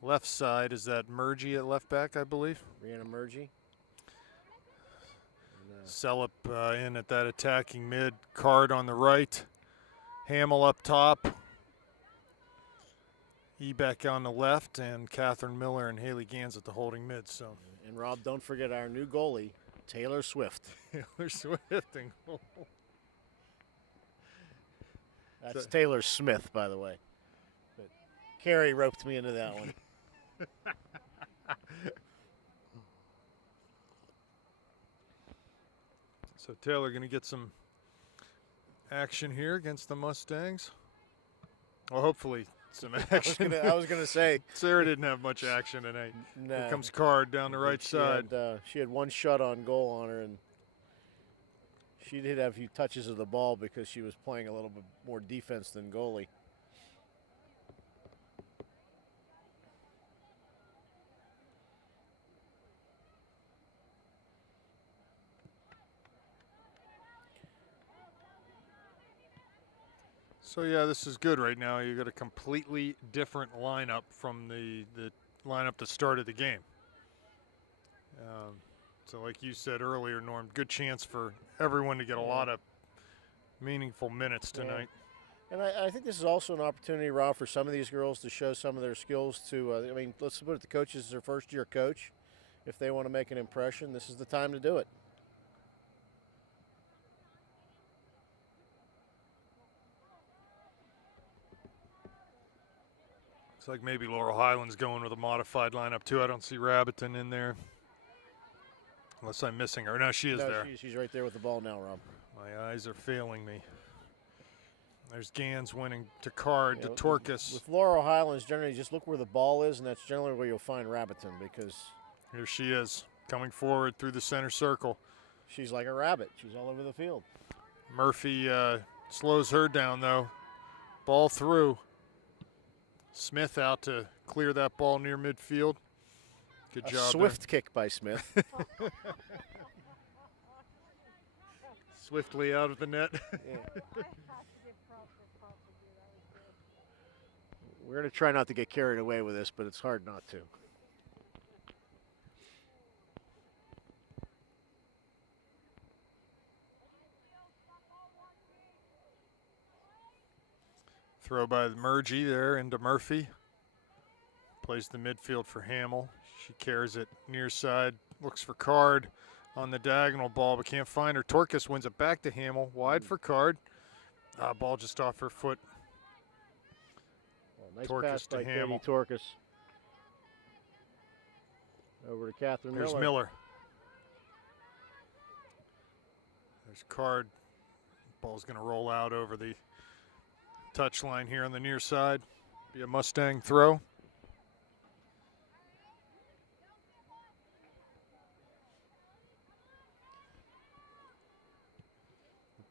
left side is that Murgy at left back, I believe. Brianna Murgy. Sellup in at that attacking mid. Card on the right. Hamill up top. Ebeck on the left, and Catherine Miller and Haley Gans at the holding mid. So. And Rob, don't forget our new goalie, Taylor Swift. Taylor Swift. That's Taylor Smith, by the way. But Carrie roped me into that one. So Taylor going to get some action here against the Mustangs. Well, hopefully some action. I was gonna say Sarah didn't have much action tonight. No. Here comes Card down the right side. She had one shot on goal on her, and she did have a few touches of the ball because she was playing a little bit more defense than goalie. So yeah, this is good right now. You got a completely different lineup from the lineup that started the game. So like you said earlier, Norm, good chance for everyone to get a lot of meaningful minutes tonight. And I think this is also an opportunity, Rob, for some of these girls to show some of their skills to, I mean, let's put it, the coach is their first-year coach. If they want to make an impression, this is the time to do it. Looks like maybe Laurel Highlands going with a modified lineup too. I don't see Rabbiton in there. Unless I'm missing her. No, she is there. She's right there with the ball now, Rob. My eyes are failing me. There's Gans winning to Card, to Torkus. With Laurel Highlands, generally just look where the ball is, and that's generally where you'll find Rabbiton, because here she is, coming forward through the center circle. She's like a rabbit. She's all over the field. Murphy slows her down, though. Ball through. Smith out to clear that ball near midfield. Good job. Swift kick by Smith. Swiftly out of the net. Yeah. We're going to try not to get carried away with this, but it's hard not to. Throw by Murgy there into Murphy. Plays the midfield for Hamill. She carries it near side, looks for Card on the diagonal ball, but can't find her. Torkus wins it back to Hamill, wide for Card. Ball just off her foot. Nice Torkus pass by Katie Torkus. Over to Catherine Miller. There's Miller. There's Card. Ball's going to roll out over the touchline here on the near side. Be a Mustang throw.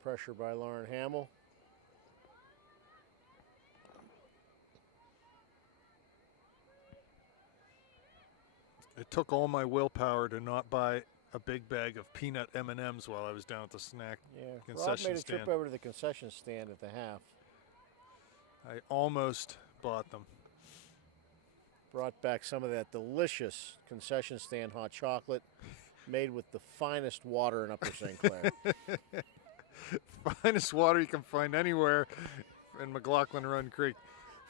Pressure by Lauren Hamill. It took all my willpower to not buy a big bag of peanut M&Ms while I was down at the snack concession Rob made a stand. trip over to the concession stand at the half. I almost bought them. Brought back some of that delicious concession stand hot chocolate made with the finest water in Upper St. Clair. Finest water you can find anywhere in McLaughlin Run Creek.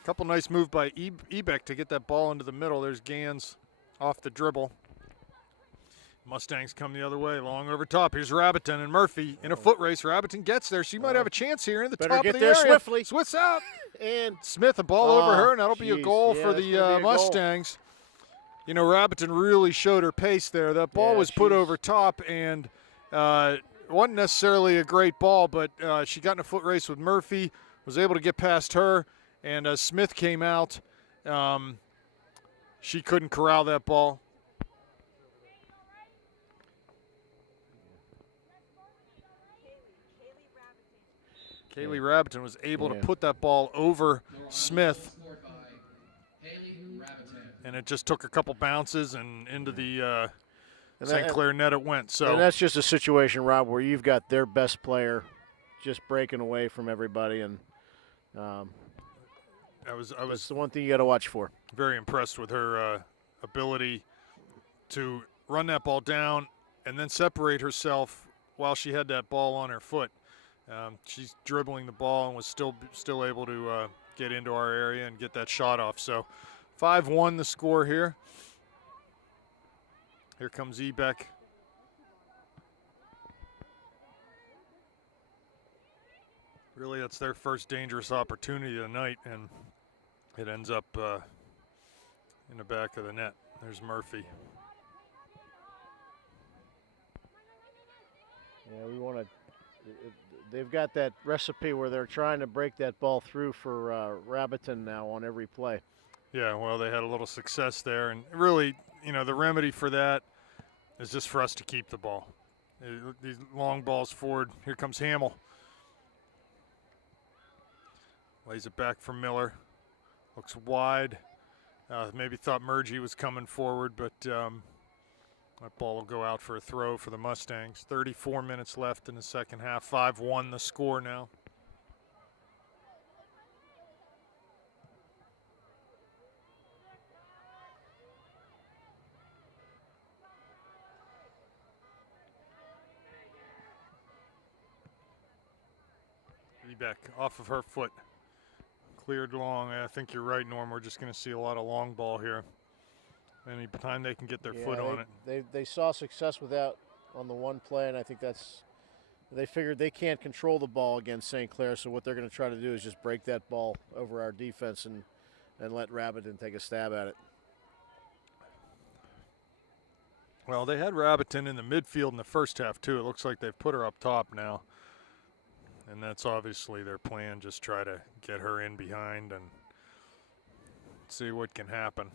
Couple nice move by Ebeck to get that ball into the middle. There's Gans off the dribble. Mustangs come the other way, long over top. Here's Rabbiton and Murphy in a foot race. Rabbiton gets there. She might have a chance here in the top get of the there area. swiftly. Swifts out. And Smith, a ball over her, and that'll be a goal for that's the gonna be a goal. Mustangs. You know, Rabbiton really showed her pace there. That ball was put over top, and wasn't necessarily a great ball, but she got in a foot race with Murphy, was able to get past her, and Smith came out. She couldn't corral that ball. Kaylee Rabbiton was able to put that ball over Smith, and it just took a couple bounces and into the St. Clair net it went. So and that's just a situation, Rob, where you've got their best player just breaking away from everybody, and that's the one thing you got to watch for. Very impressed with her ability to run that ball down and then separate herself while she had that ball on her foot. She's dribbling the ball and was still able to get into our area and get that shot off. So 5-1 the score here. Here comes Ebeck. Really, that's their first dangerous opportunity of the night, and it ends up in the back of the net. There's Murphy. Yeah, we want to. They've got that recipe where they're trying to break that ball through for Rabbiton now on every play. Yeah, well, they had a little success there, and really, you know, the remedy for that is just for us to keep the ball. These long balls forward. Here comes Hamill. Lays it back for Miller. Looks wide. Maybe thought Murgy was coming forward, but that ball will go out for a throw for the Mustangs. 34 minutes left in the second half. 5-1 the score now. Ebeck off of her foot. Cleared long. I think you're right, Norm. We're just going to see a lot of long ball here. Any time they can get their foot on it. They saw success with that on the one play, and I think they figured they can't control the ball against St. Clair, so what they're going to try to do is just break that ball over our defense and and let Rabbiton take a stab at it. Well, they had Rabbiton in the midfield in the first half, too. It looks like they've put her up top now. And that's obviously their plan, just try to get her in behind and see what can happen.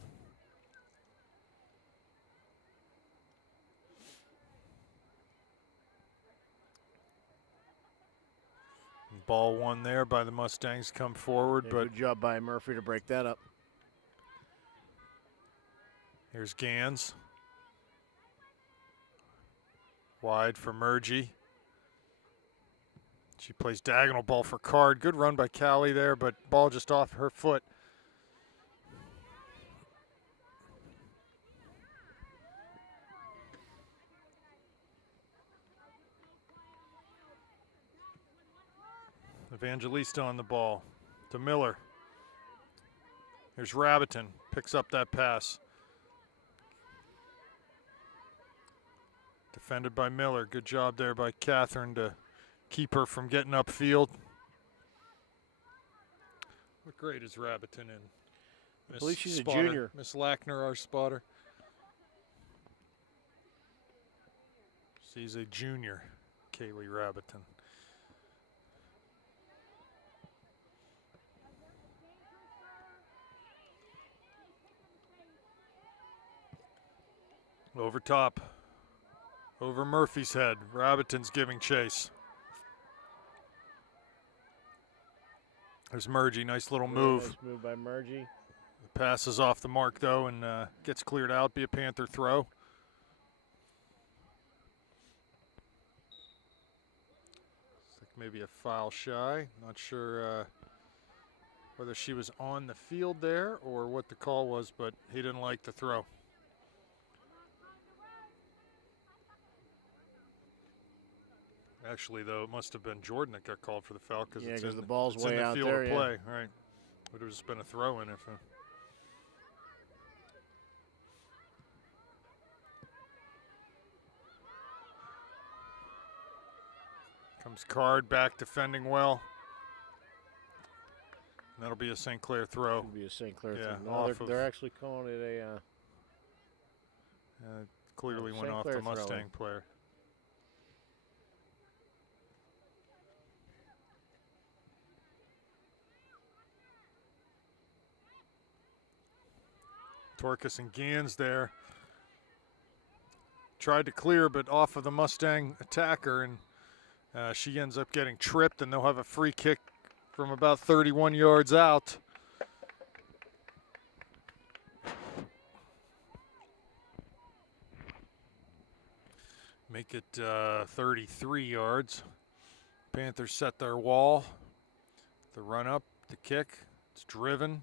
Ball one there by the Mustangs come forward, Yeah, but good job by Murphy to break that up. here's Gans. Wide for Murgy. She plays diagonal ball for Card. Good run by Callie there, but ball just off her foot. Evangelista on the ball to Miller. Here's Rabbiton, picks up that pass. Defended by Miller. Good job there by Catherine to keep her from getting upfield. What grade is Rabbiton in? I believe she's a junior. Miss Lackner, our spotter. She's a junior, Kaylee Rabbiton. Over top. Over Murphy's head. Rabbiton's giving chase. There's Murgy, nice little move. Nice move by Murgy. The pass is off the mark though and gets cleared out, be a Panther throw. Looks like maybe a foul shy. Not sure whether she was on the field there or what the call was, but he didn't like the throw. Actually, though, it must have been Jordan that got called for the foul because yeah, it's the ball's it's way in the out field there. of play. Right, would have just been a throw in if. Comes Card back defending well. And that'll be a St. Clair throw. Should be a St. Clair Yeah, throw. No, they're actually calling it a. Clearly went St. off Clair the Mustang throw-in. player. Torkus and Gans there. Tried to clear, but off of the Mustang attacker, and she ends up getting tripped, and they'll have a free kick from about 31 yards out. Make it 33 yards. Panthers set their wall. The run up, the kick, it's driven.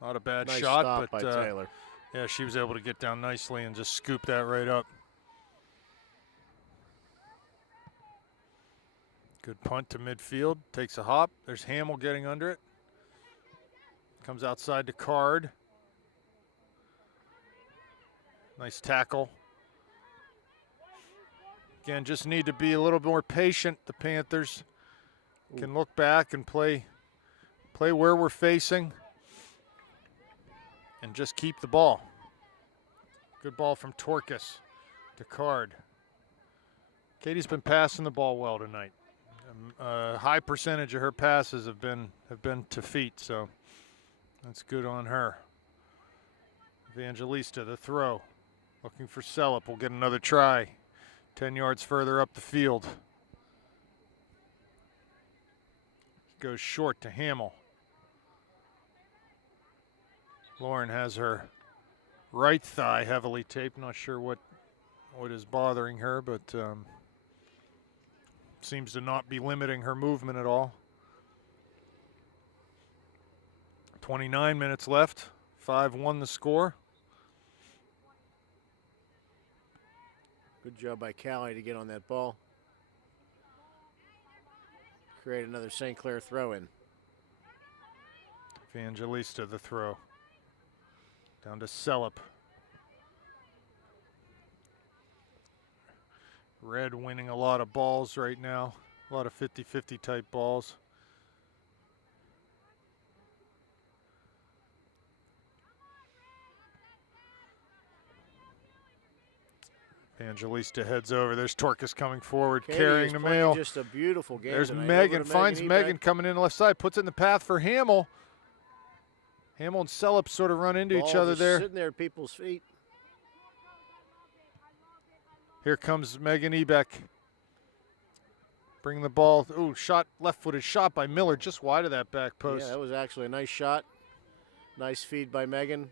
Not a bad Nice shot, stop but by Taylor. yeah, she was able to get down nicely and just scoop that right up. Good punt to midfield, takes a hop. There's Hamill getting under it. Comes outside to Card. Nice tackle. Again, just need to be a little more patient. The Panthers can look back and play where we're facing and just keep the ball. Good ball from Torkus to Card. Katie's been passing the ball well tonight. A high percentage of her passes have been to feet, so that's good on her. Evangelista, the throw. Looking for Sellup. We'll get another try. 10 yards further up the field. Goes short to Hamill. Lauren has her right thigh heavily taped. Not sure what is bothering her, but seems to not be limiting her movement at all. 29 minutes left. 5-1 the score. Good job by Callie to get on that ball. Create another St. Clair throw-in. Evangelista the throw. Down to Sellup. Red winning a lot of balls right now. A lot of 50-50 type balls. Evangelista heads over. There's Torcus coming forward, Katie carrying is the playing mail. Just a beautiful game. There's tonight. Megan, Over to finds Megan Ebag. coming in the left side, puts it in the path for Hamill. Hamill and Sellup sort of run into each Ball other just there. Sitting there at people's feet. Here comes Megan Ebeck. Bring the ball. Ooh, shot, left-footed shot by Miller, just wide of that back post. Yeah, that was actually a nice shot. Nice feed by Megan.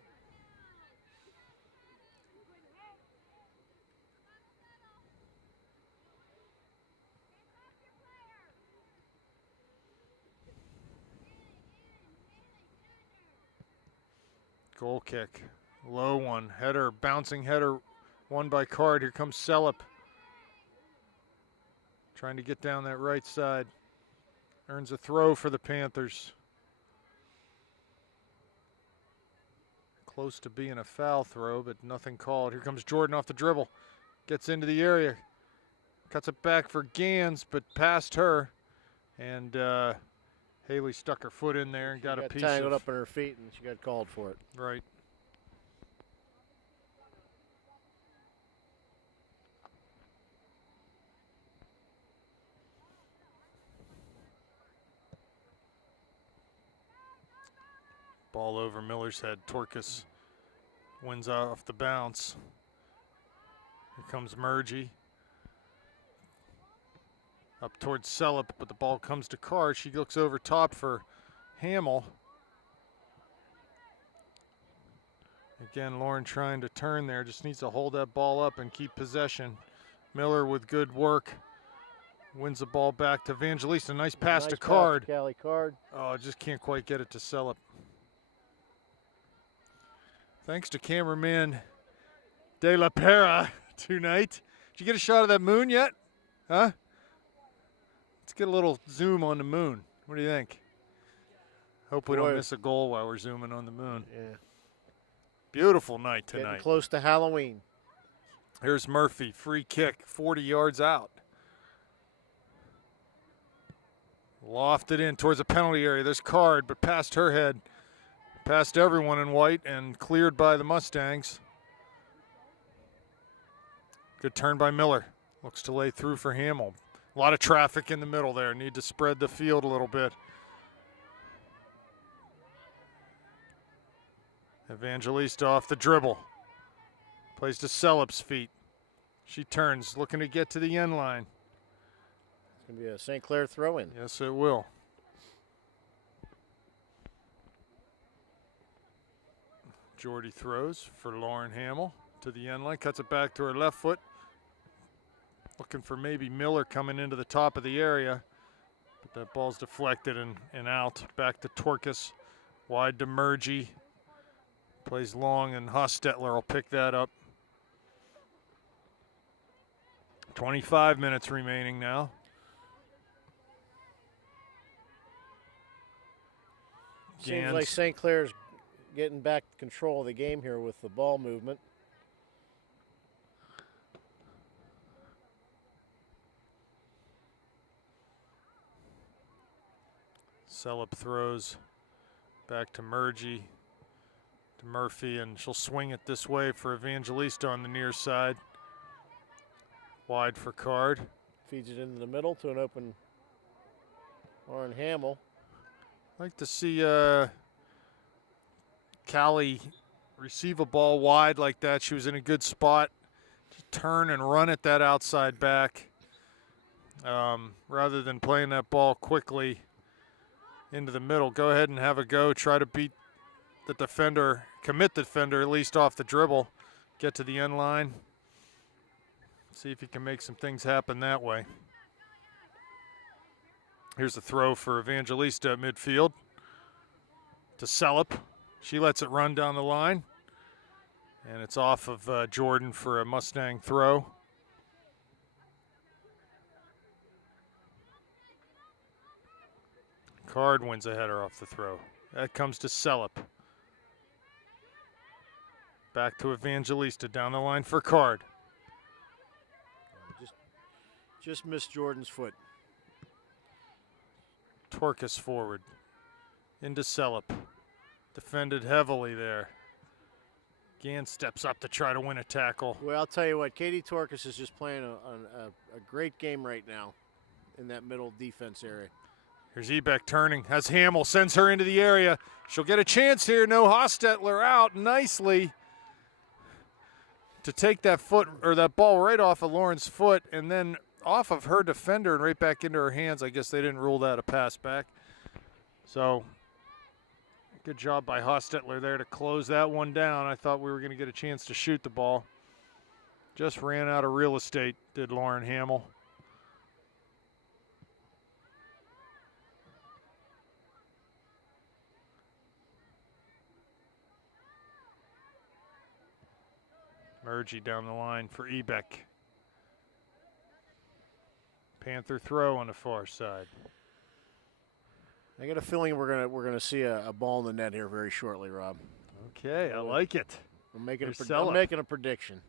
Goal kick. Low one. Header, bouncing header, won by Card. Here comes Sellup. Trying to get down that right side. Earns a throw for the Panthers. Close to being a foul throw, but nothing called. Here comes Jordan off the dribble. Gets into the area. Cuts it back for Gans, but past her. And Haley stuck her foot in there and got a piece of. Tangled up in her feet, and she got called for it. Right. Ball over Miller's head. Torcus wins off the bounce. Here comes Murgy. Up towards Sellup, but the ball comes to Card. She looks over top for Hamill. Again, Lauren trying to turn there. Just needs to hold that ball up and keep possession. Miller with good work. Wins the ball back to Evangelista. Nice pass to Card. Callie Card. Oh, just can't quite get it to Sellup. Thanks to cameraman De La Pera tonight. Did you get a shot of that moon yet? Huh? Let's get a little zoom on the moon. What do you think? Hope we don't miss a goal while we're zooming on the moon. Yeah. Beautiful night tonight. Getting close to Halloween. Here's Murphy, free kick, 40 yards out. Lofted in towards the penalty area. There's Card, but past her head. Past everyone in white and cleared by the Mustangs. Good turn by Miller. Looks to lay through for Hamill. A lot of traffic in the middle there. Need to spread the field a little bit. Evangelista off the dribble. Plays to Sellup's feet. She turns, looking to get to the end line. It's going to be a St. Clair throw-in. Yes, it will. Jordy throws for Lauren Hamill to the end line. Cuts it back to her left foot. Looking for maybe Miller coming into the top of the area. But that ball's deflected and out. Back to Torcus. Wide to Murgy. Plays long, and Hostetler will pick that up. 25 minutes remaining now. Seems like St. Clair's getting back control of the game here with the ball movement. Sellup throws back to Murgy, to Murphy, and she'll swing it this way for Evangelista on the near side. Wide for Card. Feeds it into the middle to an open Lauren Hamill. Like to see Callie receive a ball wide like that. She was in a good spot. Just turn and run at that outside back rather than playing that ball quickly into the middle. Go ahead and have a go. Try to beat the defender, commit the defender at least off the dribble. Get to the end line. See if you can make some things happen that way. Here's a throw for Evangelista at midfield to Sellup. She lets it run down the line. And it's off of Jordan for a Mustang throw. Card wins a header off the throw. That comes to Sellup. Back to Evangelista down the line for Card. Just missed Jordan's foot. Torcus forward. Into Sellup. Defended heavily there. Gann steps up to try to win a tackle. Well, I'll tell you what, Katie Torkis is just playing a great game right now in that middle defense area. Here's Ebeck turning, has Hamill, sends her into the area. She'll get a chance here. No, Hostetler out nicely to take that foot or that ball right off of Lauren's foot and then off of her defender and right back into her hands. I guess they didn't rule that a pass back. So good job by Hostetler there to close that one down. I thought we were going to get a chance to shoot the ball. Just ran out of real estate, did Lauren Hamill. Murgy down the line for Ebeck. Panther throw on the far side. I got a feeling we're gonna see a ball in the net here very shortly, Rob. Okay, I like it. I'm making a prediction.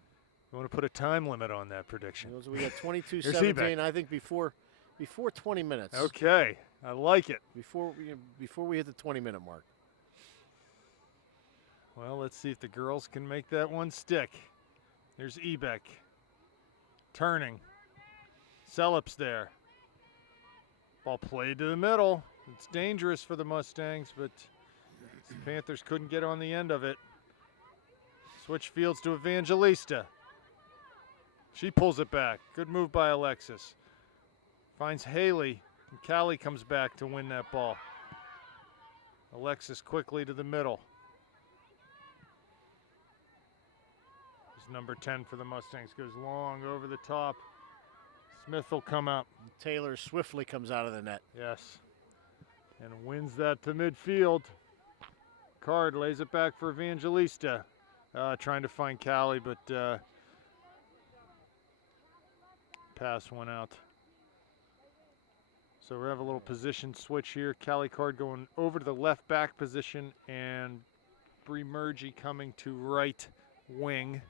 You want to put a time limit on that prediction? We got 22-17. I think before 20 minutes. Okay, I like it. Before we hit the 20-minute mark. Well, let's see if the girls can make that one stick. There's Ebeck. Turning. Sellup's there. Ball played to the middle. It's dangerous for the Mustangs, but the Panthers couldn't get on the end of it. Switch fields to Evangelista. She pulls it back. Good move by Alexis. Finds Haley, and Callie comes back to win that ball. Alexis quickly to the middle. Number 10 for the Mustangs goes long over the top. Smith will come up. Taylor swiftly comes out of the net. Yes. And wins that to midfield. Card lays it back for Evangelista. Trying to find Callie, but pass went out. So we have a little position switch here. Callie Card going over to the left back position and Bree Murgy coming to right wing.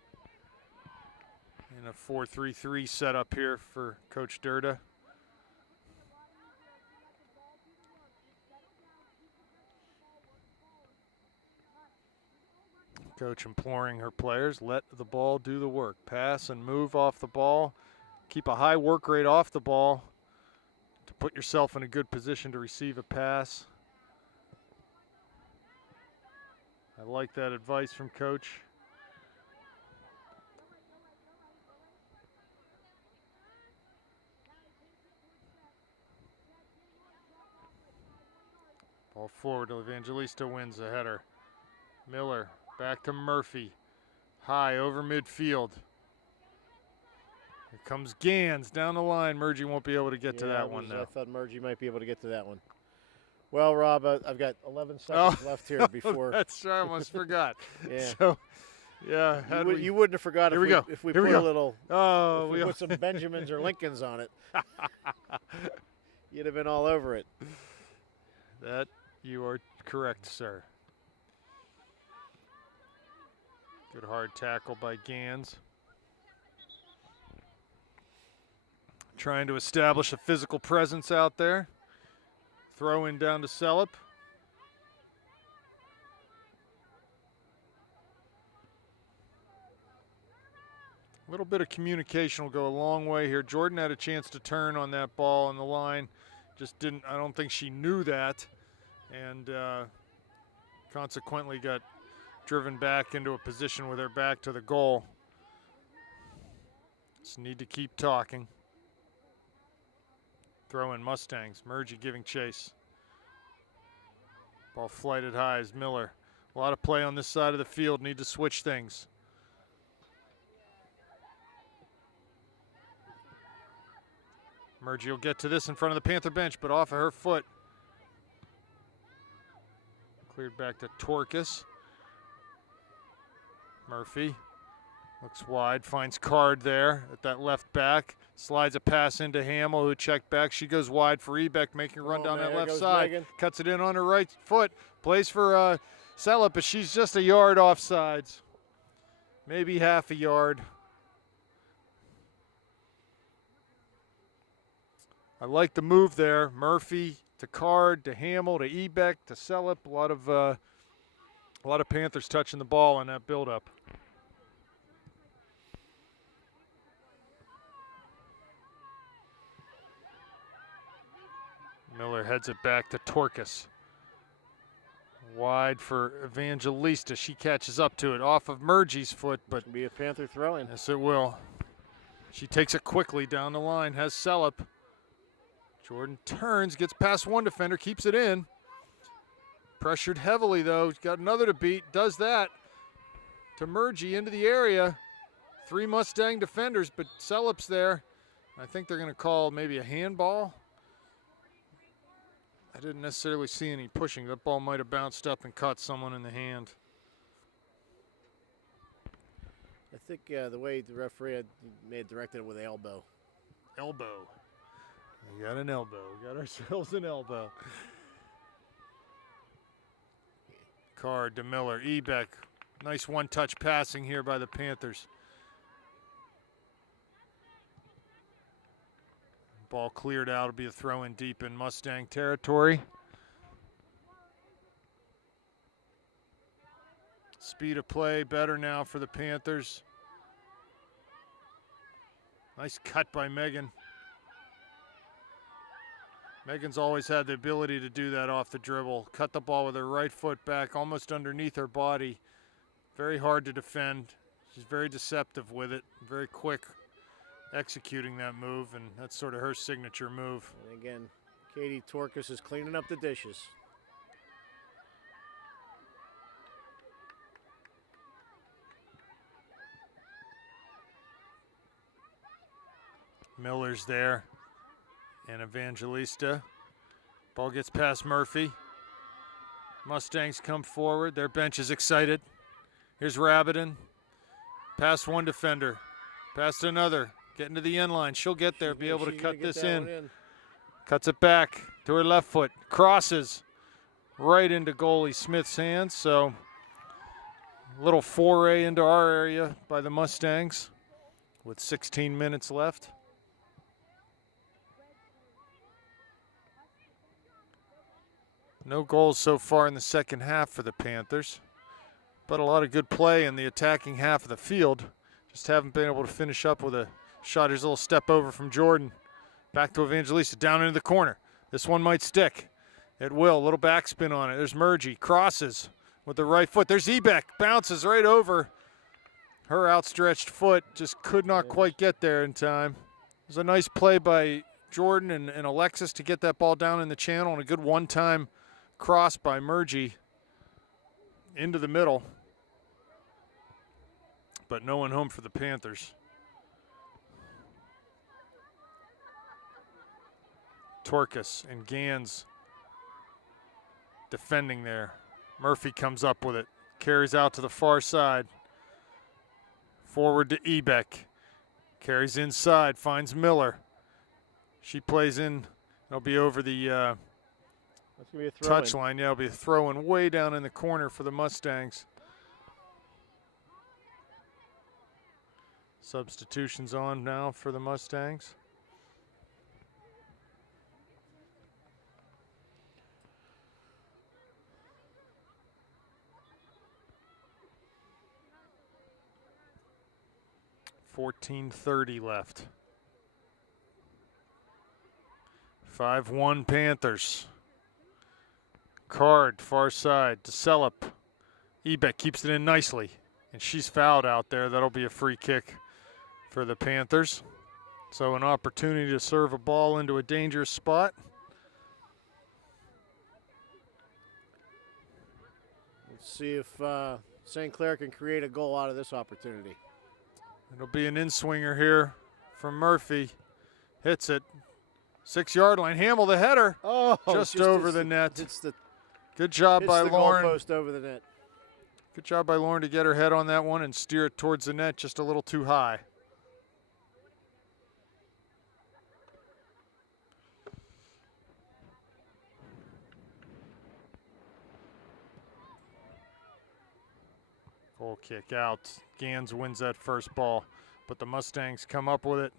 In a 4-3-3 setup here for Coach Durda. Coach imploring her players, let the ball do the work. Pass and move off the ball. Keep a high work rate off the ball to put yourself in a good position to receive a pass. I like that advice from Coach. Ball forward, Evangelista wins the header. Miller back to Murphy. High over midfield. Here comes Gans down the line. Murgy won't be able to get to that one now. I thought Murgy might be able to get to that one. Well, Rob, I've got 11 seconds left here before. That's right, I almost forgot. Yeah. So, yeah. You wouldn't have forgot if we put a little. Oh, we put some Benjamins or Lincolns on it. You'd have been all over it. That you are correct, sir. Good hard tackle by Gans. Trying to establish a physical presence out there. Throw in down to Celup. A little bit of communication will go a long way here. Jordan had a chance to turn on that ball on the line. Just didn't, I don't think she knew that. And consequently got driven back into a position with her back to the goal. Just need to keep talking. Throw in Mustangs. Murgy giving chase. Ball flighted high as Miller. A lot of play on this side of the field. Need to switch things. Murgy will get to this in front of the Panther bench, but off of her foot. Cleared back to Torkis. Murphy looks wide, finds Card there at that left back. Slides a pass into Hamill, who checked back. She goes wide for Ebeck, making a run down that left side. Megan. Cuts it in on her right foot. Plays for Celup, but she's just a yard offsides. Maybe half a yard. I like the move there. Murphy to Card, to Hamill, to Ebeck, to Celup. A lot of Panthers touching the ball on that buildup. Miller heads it back to Torkus. Wide for Evangelista. She catches up to it off of Murgy's foot, but It'll be a Panther throw-in. yes, it will. She takes it quickly down the line, has Sellup. Jordan turns, gets past one defender, keeps it in. Pressured heavily, though. Got another to beat, does that. To Murgy into the area. 3 Mustang defenders, but Sellup's there. I think they're going to call maybe a handball. I didn't necessarily see any pushing. That ball might have bounced up and caught someone in the hand. I think the way the referee may have directed it with the elbow. Elbow. We got an elbow. We got ourselves an elbow. Card to Miller. Ebeck. Nice one-touch passing here by the Panthers. Ball cleared out. It'll be a throw-in deep in Mustang territory. Speed of play better now for the Panthers. Nice cut by Megan. Megan's always had the ability to do that off the dribble. Cut the ball with her right foot back, almost underneath her body. Very hard to defend. She's very deceptive with it, very quick executing that move, and that's sort of her signature move. And again, Katie Torkus is cleaning up the dishes. Miller's there, and Evangelista. Ball gets past Murphy. Mustangs come forward. Their bench is excited. Here's Rabidon. Past one defender. Past another. Getting to the end line. She'll get there, be able to cut this in. Cuts it back to her left foot. Crosses right into goalie Smith's hands. So a little foray into our area by the Mustangs with 16 minutes left. No goals so far in the second half for the Panthers, but a lot of good play in the attacking half of the field. Just haven't been able to finish up with a shot. Here's a little step over from Jordan. Back to Evangelista, down into the corner. This one might stick. It will. A little backspin on it. There's Murgy. Crosses with the right foot. There's Ebeck. Bounces right over her outstretched foot. Just could not quite get there in time. It was a nice play by Jordan and Alexis to get that ball down in the channel, and a good one-time cross by Murgy into the middle. But no one home for the Panthers. Torkus and Gans defending there. Murphy comes up with it. Carries out to the far side. Forward to Ebeck. Carries inside, finds Miller. She plays in. It'll be over the That's gonna be a throw-in. touch line. Yeah, it'll be a throw-in way down in the corner for the Mustangs. Substitutions on now for the Mustangs. .14:30 left. 5-1 Panthers. Card, far side to Sellup. Ebeck keeps it in nicely, and she's fouled out there. That'll be a free kick for the Panthers. So an opportunity to serve a ball into a dangerous spot. Let's see if St. Clair can create a goal out of this opportunity. It'll be an in-swinger here from Murphy. Hits it. 6-yard line. Hamill the header. Oh, just over the net. It's the Good job by Lauren. goalpost over the net. Good job by Lauren to get her head on that one and steer it towards the net just a little too high. Goal kick out. Gans wins that first ball, but the Mustangs come up with it.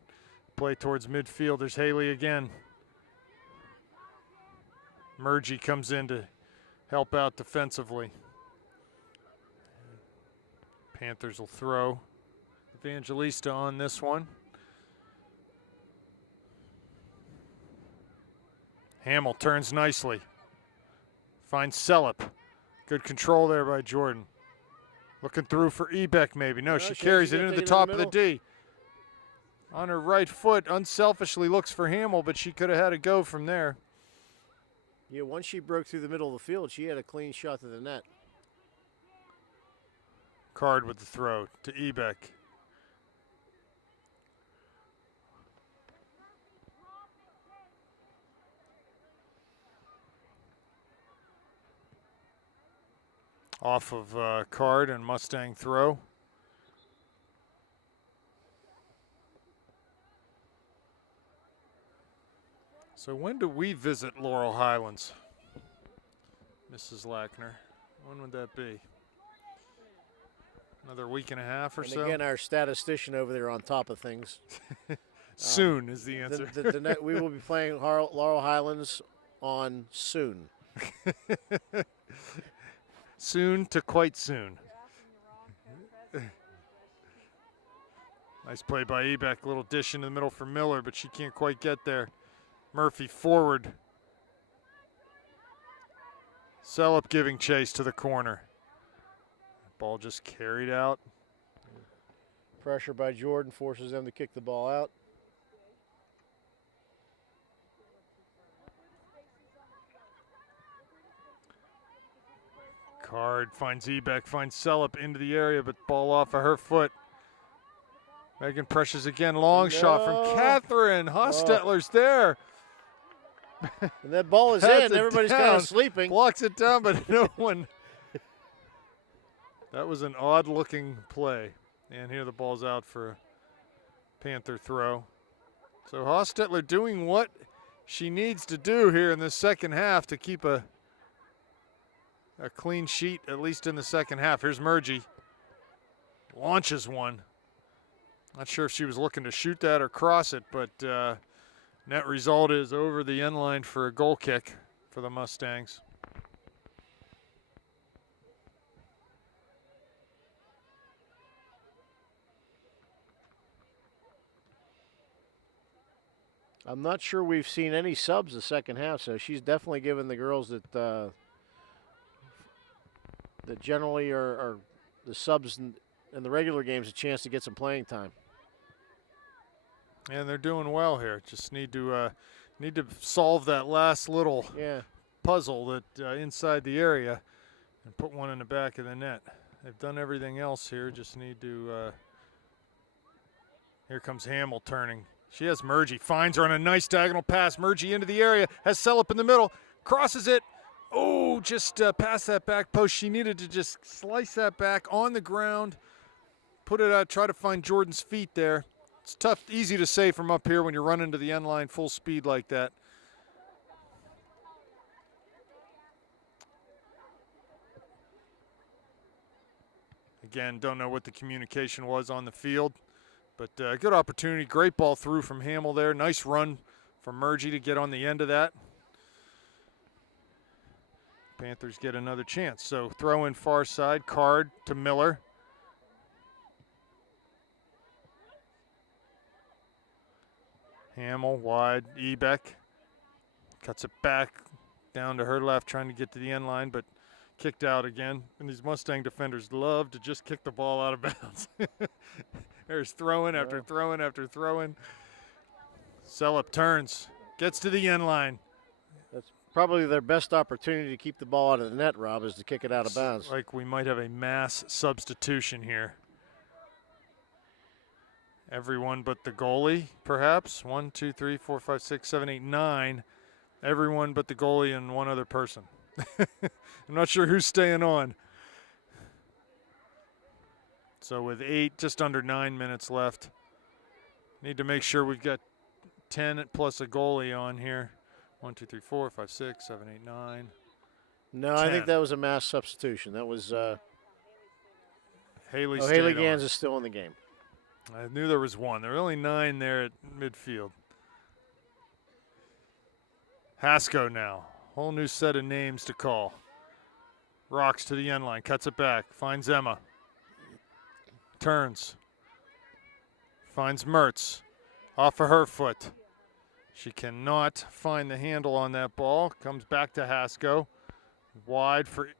Play towards midfield. There's Haley again. Murgy comes in to help out defensively. Panthers will throw. Evangelista on this one. Hamill turns nicely. Finds Selip. Good control there by Jordan. Looking through for Ebeck maybe. No, she carries it into the top of the D. On her right foot, unselfishly looks for Hamill, but she could have had a go from there. Yeah, once she broke through the middle of the field, she had a clean shot to the net. Card with the throw to Ebeck. Off of Card and Mustang throw. So when do we visit Laurel Highlands, Mrs. Lackner? When would that be? Another week and a half or so? And again, our statistician over there on top of things. Soon is the answer. We will be playing Laurel Highlands on soon. Soon to quite soon. Nice play by Ebeck. A little dish in the middle for Miller, but she can't quite get there. Murphy forward. Selip giving chase to the corner. Ball just carried out. Pressure by Jordan forces them to kick the ball out. Card finds Ebeck, finds Selip into the area, but ball off of her foot. Megan pressures again. Long shot from Catherine. Hostetler's there. And that ball is in. Everybody's kind of sleeping. Blocks it down, but no one. That was an odd-looking play. And here the ball's out for a Panther throw. So Hostetler doing what she needs to do here in the second half to keep a clean sheet, at least in the second half. Here's Murgy. Launches one. Not sure if she was looking to shoot that or cross it, but net result is over the end line for a goal kick for the Mustangs. I'm not sure we've seen any subs the second half, so she's definitely given the girls that generally are the subs in the regular games a chance to get some playing time. And they're doing well here. Just need to solve that last little puzzle that inside the area and put one in the back of the net. They've done everything else here. Just need to. Here comes Hamill turning. She has Murgy. Finds her on a nice diagonal pass. Murgy into the area. Has Selip in the middle. Crosses it. Oh, just past that back post. She needed to just slice that back on the ground. Put it out. Try to find Jordan's feet there. It's tough, easy to say from up here when you're running to the end line full speed like that. Again, don't know what the communication was on the field, but good opportunity. Great ball through from Hamill there. Nice run from Murgy to get on the end of that. Panthers get another chance. So throw in far side, Card to Miller. Hamill wide, Ebeck cuts it back down to her left, trying to get to the end line, but kicked out again. And these Mustang defenders love to just kick the ball out of bounds. There's throwing after throwing after throwing. Selip turns, gets to the end line. That's probably their best opportunity to keep the ball out of the net, Rob, is to kick it out of bounds. Like we might have a mass substitution here. Everyone but the goalie, perhaps. 1, 2, 3, 4, 5, 6, 7, 8, 9. Everyone but the goalie and one other person. I'm not sure who's staying on. So with 8, just under 9 minutes left, need to make sure we've got 10 plus a goalie on here. 1, 2, 3, 4, 5, 6, 7, 8, 9. No, 10. I think that was a mass substitution. That was Haley. Haley Gans is still in the game. I knew there was one. There were only 9 there at midfield. Hasko now. Whole new set of names to call. Rocks to the end line. Cuts it back. Finds Emma. Turns. Finds Mertz. Off of her foot. She cannot find the handle on that ball. Comes back to Hasko. Wide for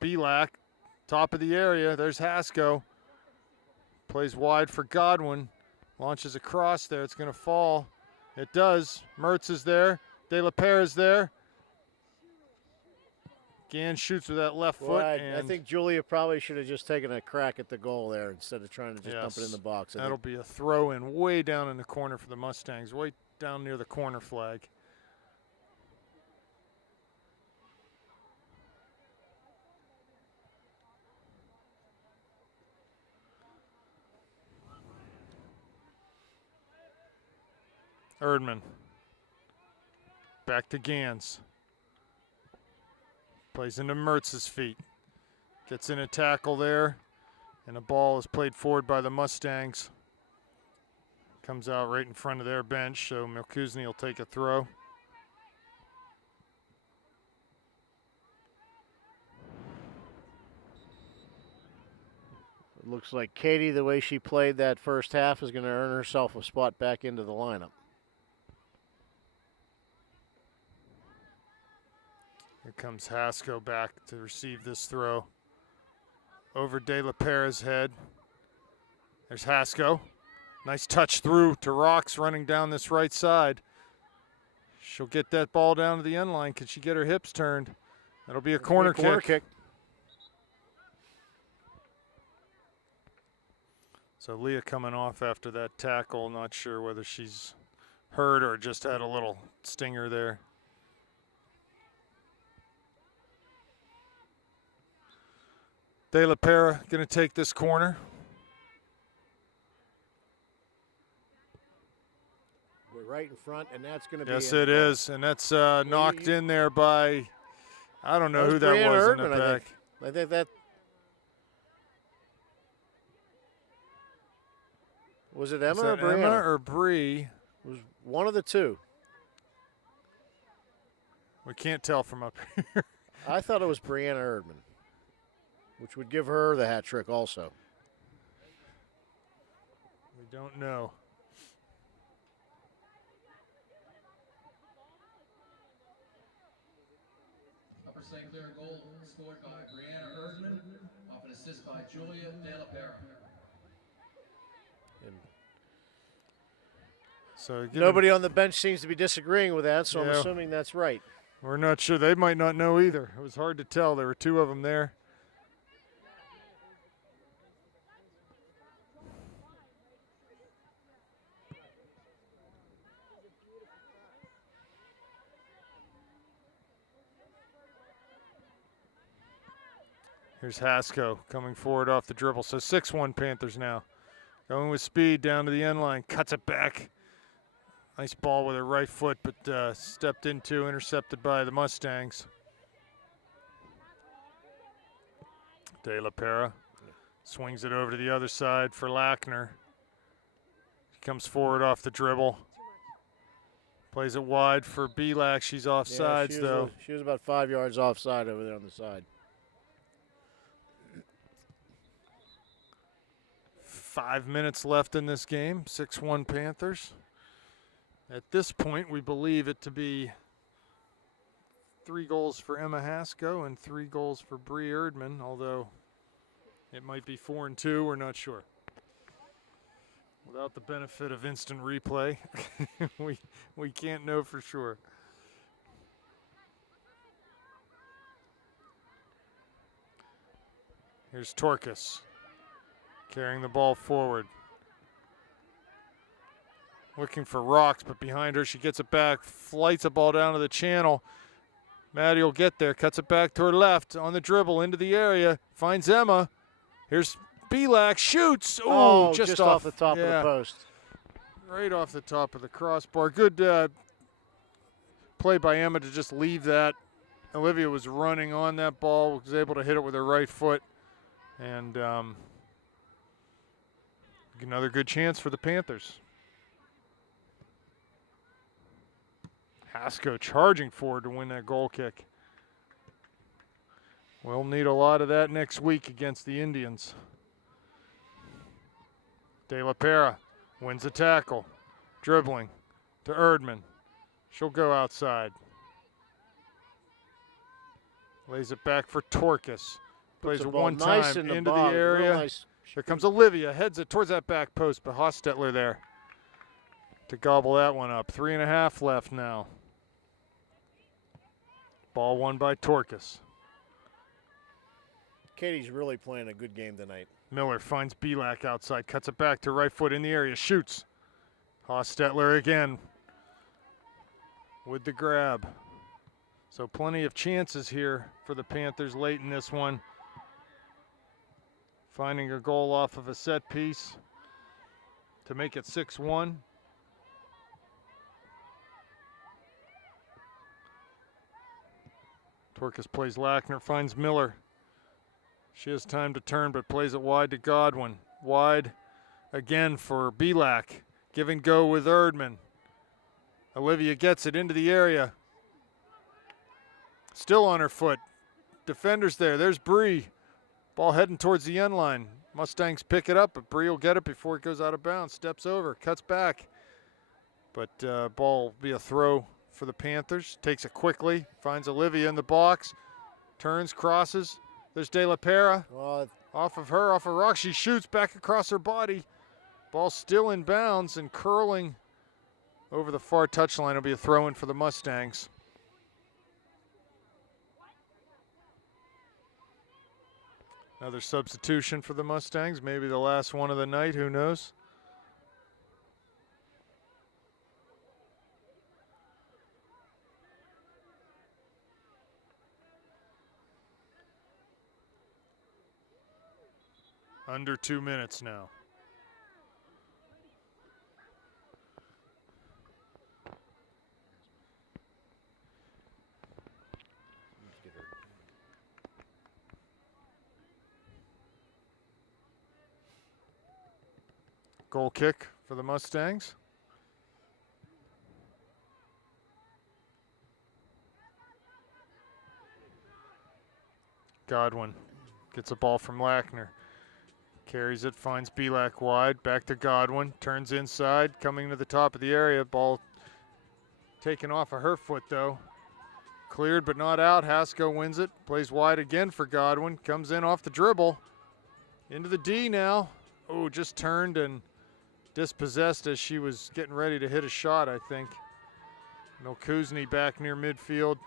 Belak. Top of the area. There's Hasko. Plays wide for Godwin. Launches across there. It's going to fall. It does. Mertz is there. De La Pere is there. Gann shoots with that left foot. I think Julia probably should have just taken a crack at the goal there instead of trying to just dump it in the box. That'll be a throw in way down in the corner for the Mustangs, way down near the corner flag. Erdman. Back to Gans. Plays into Mertz's feet. Gets in a tackle there. And the ball is played forward by the Mustangs. Comes out right in front of their bench, so Milkuzny will take a throw. It looks like Katie, the way she played that first half, is going to earn herself a spot back into the lineup. Here comes Hasko back to receive this throw. Over De La Pere's head. There's Hasko. Nice touch through to Rocks running down this right side. She'll get that ball down to the end line. Can she get her hips turned? That'll be a corner kick. So Leah coming off after that tackle. Not sure whether she's hurt or just had a little stinger there. De La Pere going to take this corner. We're right in front, and that's going to be. Yes, it is, and that's knocked in there by, I don't know who that was Erdman, in the back. I think that. Was it Emma or Brianna? Emma or Bree? It was one of the two. We can't tell from up here. I thought it was Brianna Erdman, which would give her the hat trick also. We don't know. Upper St. Clair goal scored by Brianna Erdman off an assist by Julia De La Pere. So nobody on the bench seems to be disagreeing with that, so I'm assuming that's right. We're not sure. They might not know either. It was hard to tell. There were two of them there. Here's Hasko coming forward off the dribble. So 6-1 Panthers now. Going with speed down to the end line. Cuts it back. Nice ball with her right foot, but stepped into, intercepted by the Mustangs. De La Pere swings it over to the other side for Lackner. He comes forward off the dribble. Plays it wide for Belak. She's offsides, though. She was about 5 yards offside over there on the side. 5 minutes left in this game. 6-1 Panthers. At this point, we believe it to be 3 goals for Emma Hasko and 3 goals for Bree Erdman, although it might be 4 and 2. We're not sure. Without the benefit of instant replay, we can't know for sure. Here's Torkas carrying the ball forward. Looking for Rocks, but behind her, she gets it back, flights a ball down to the channel. Maddie will get there, cuts it back to her left, on the dribble, into the area, finds Emma. Here's Belak, shoots! Ooh, just off the top of the post. Right off the top of the crossbar. Good play by Emma to just leave that. Olivia was running on that ball, was able to hit it with her right foot. And another good chance for the Panthers. Hasko charging forward to win that goal kick. We'll need a lot of that next week against the Indians. De La Pere wins a tackle. Dribbling to Erdman. She'll go outside. Lays it back for Torkis. Plays it one nice time in into the bottom. area. Nice. Here comes Olivia. Heads it towards that back post, but Hostetler there to gobble that one up. 3.5 left now. Ball won by Torkis. Katie's really playing a good game tonight. Miller finds Belak outside, cuts it back to right foot in the area, shoots. Hostetler again with the grab. So plenty of chances here for the Panthers late in this one. Finding a goal off of a set piece to make it 6-1. Torkis plays Lackner, finds Miller. She has time to turn, but plays it wide to Godwin. Wide again for Belak. Give and go with Erdman. Olivia gets it into the area. Still on her foot. Defenders there. There's Bree. Ball heading towards the end line. Mustangs pick it up, but Bree will get it before it goes out of bounds. Steps over, cuts back. But ball will be a throw for the Panthers. Takes it quickly. Finds Olivia in the box. Turns, crosses. There's De La Pera. Off of her, off a rock. She shoots back across her body. Ball still in bounds and curling over the far touchline. It'll be a throw-in for the Mustangs. Another substitution for the Mustangs. Maybe the last one of the night. Who knows? Under 2 minutes now. Goal kick for the Mustangs. Godwin gets a ball from Lackner. Carries it, finds Belak wide, back to Godwin, turns inside, coming to the top of the area. Ball taken off of her foot though. Cleared but not out. Haskell wins it, plays wide again for Godwin, comes in off the dribble. Into the D now. Oh, just turned and dispossessed as she was getting ready to hit a shot, I think. Milkuzni back near midfield.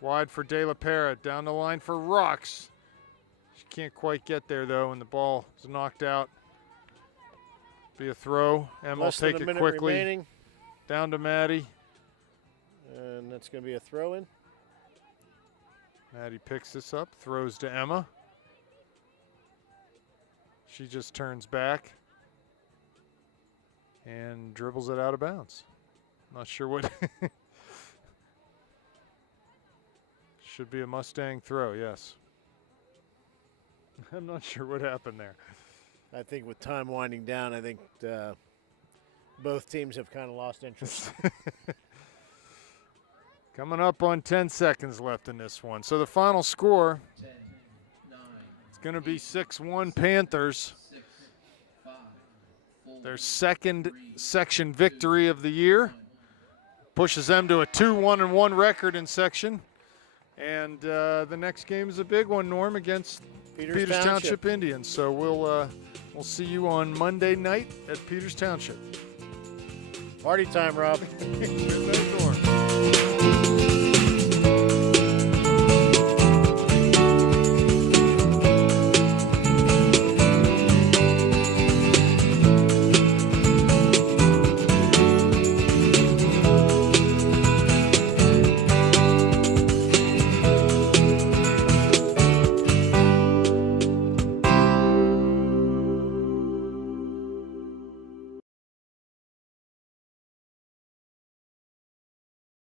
Wide for De La Pera, down the line for Rocks. She can't quite get there though, and the ball is knocked out. Be a throw. Emma will take it quickly. Remaining. Down to Maddie. And that's going to be a throw-in. Maddie picks this up, throws to Emma. She just turns back and dribbles it out of bounds. Not sure what. Should be a Mustang throw, yes. I'm not sure what happened there. I think with time winding down, I think both teams have kind of lost interest. Coming up on 10 seconds left in this one. So the final score, 10, 9, it's going to be 6-1 Panthers. 6, 5, 4, Their second section victory of the year. Pushes them to a 2-1-1 record in section. And the next game is a big one, Norm, against Peters Township Indians. So we'll see you on Monday night at Peters Township. Party time, Rob. Good night, Norm.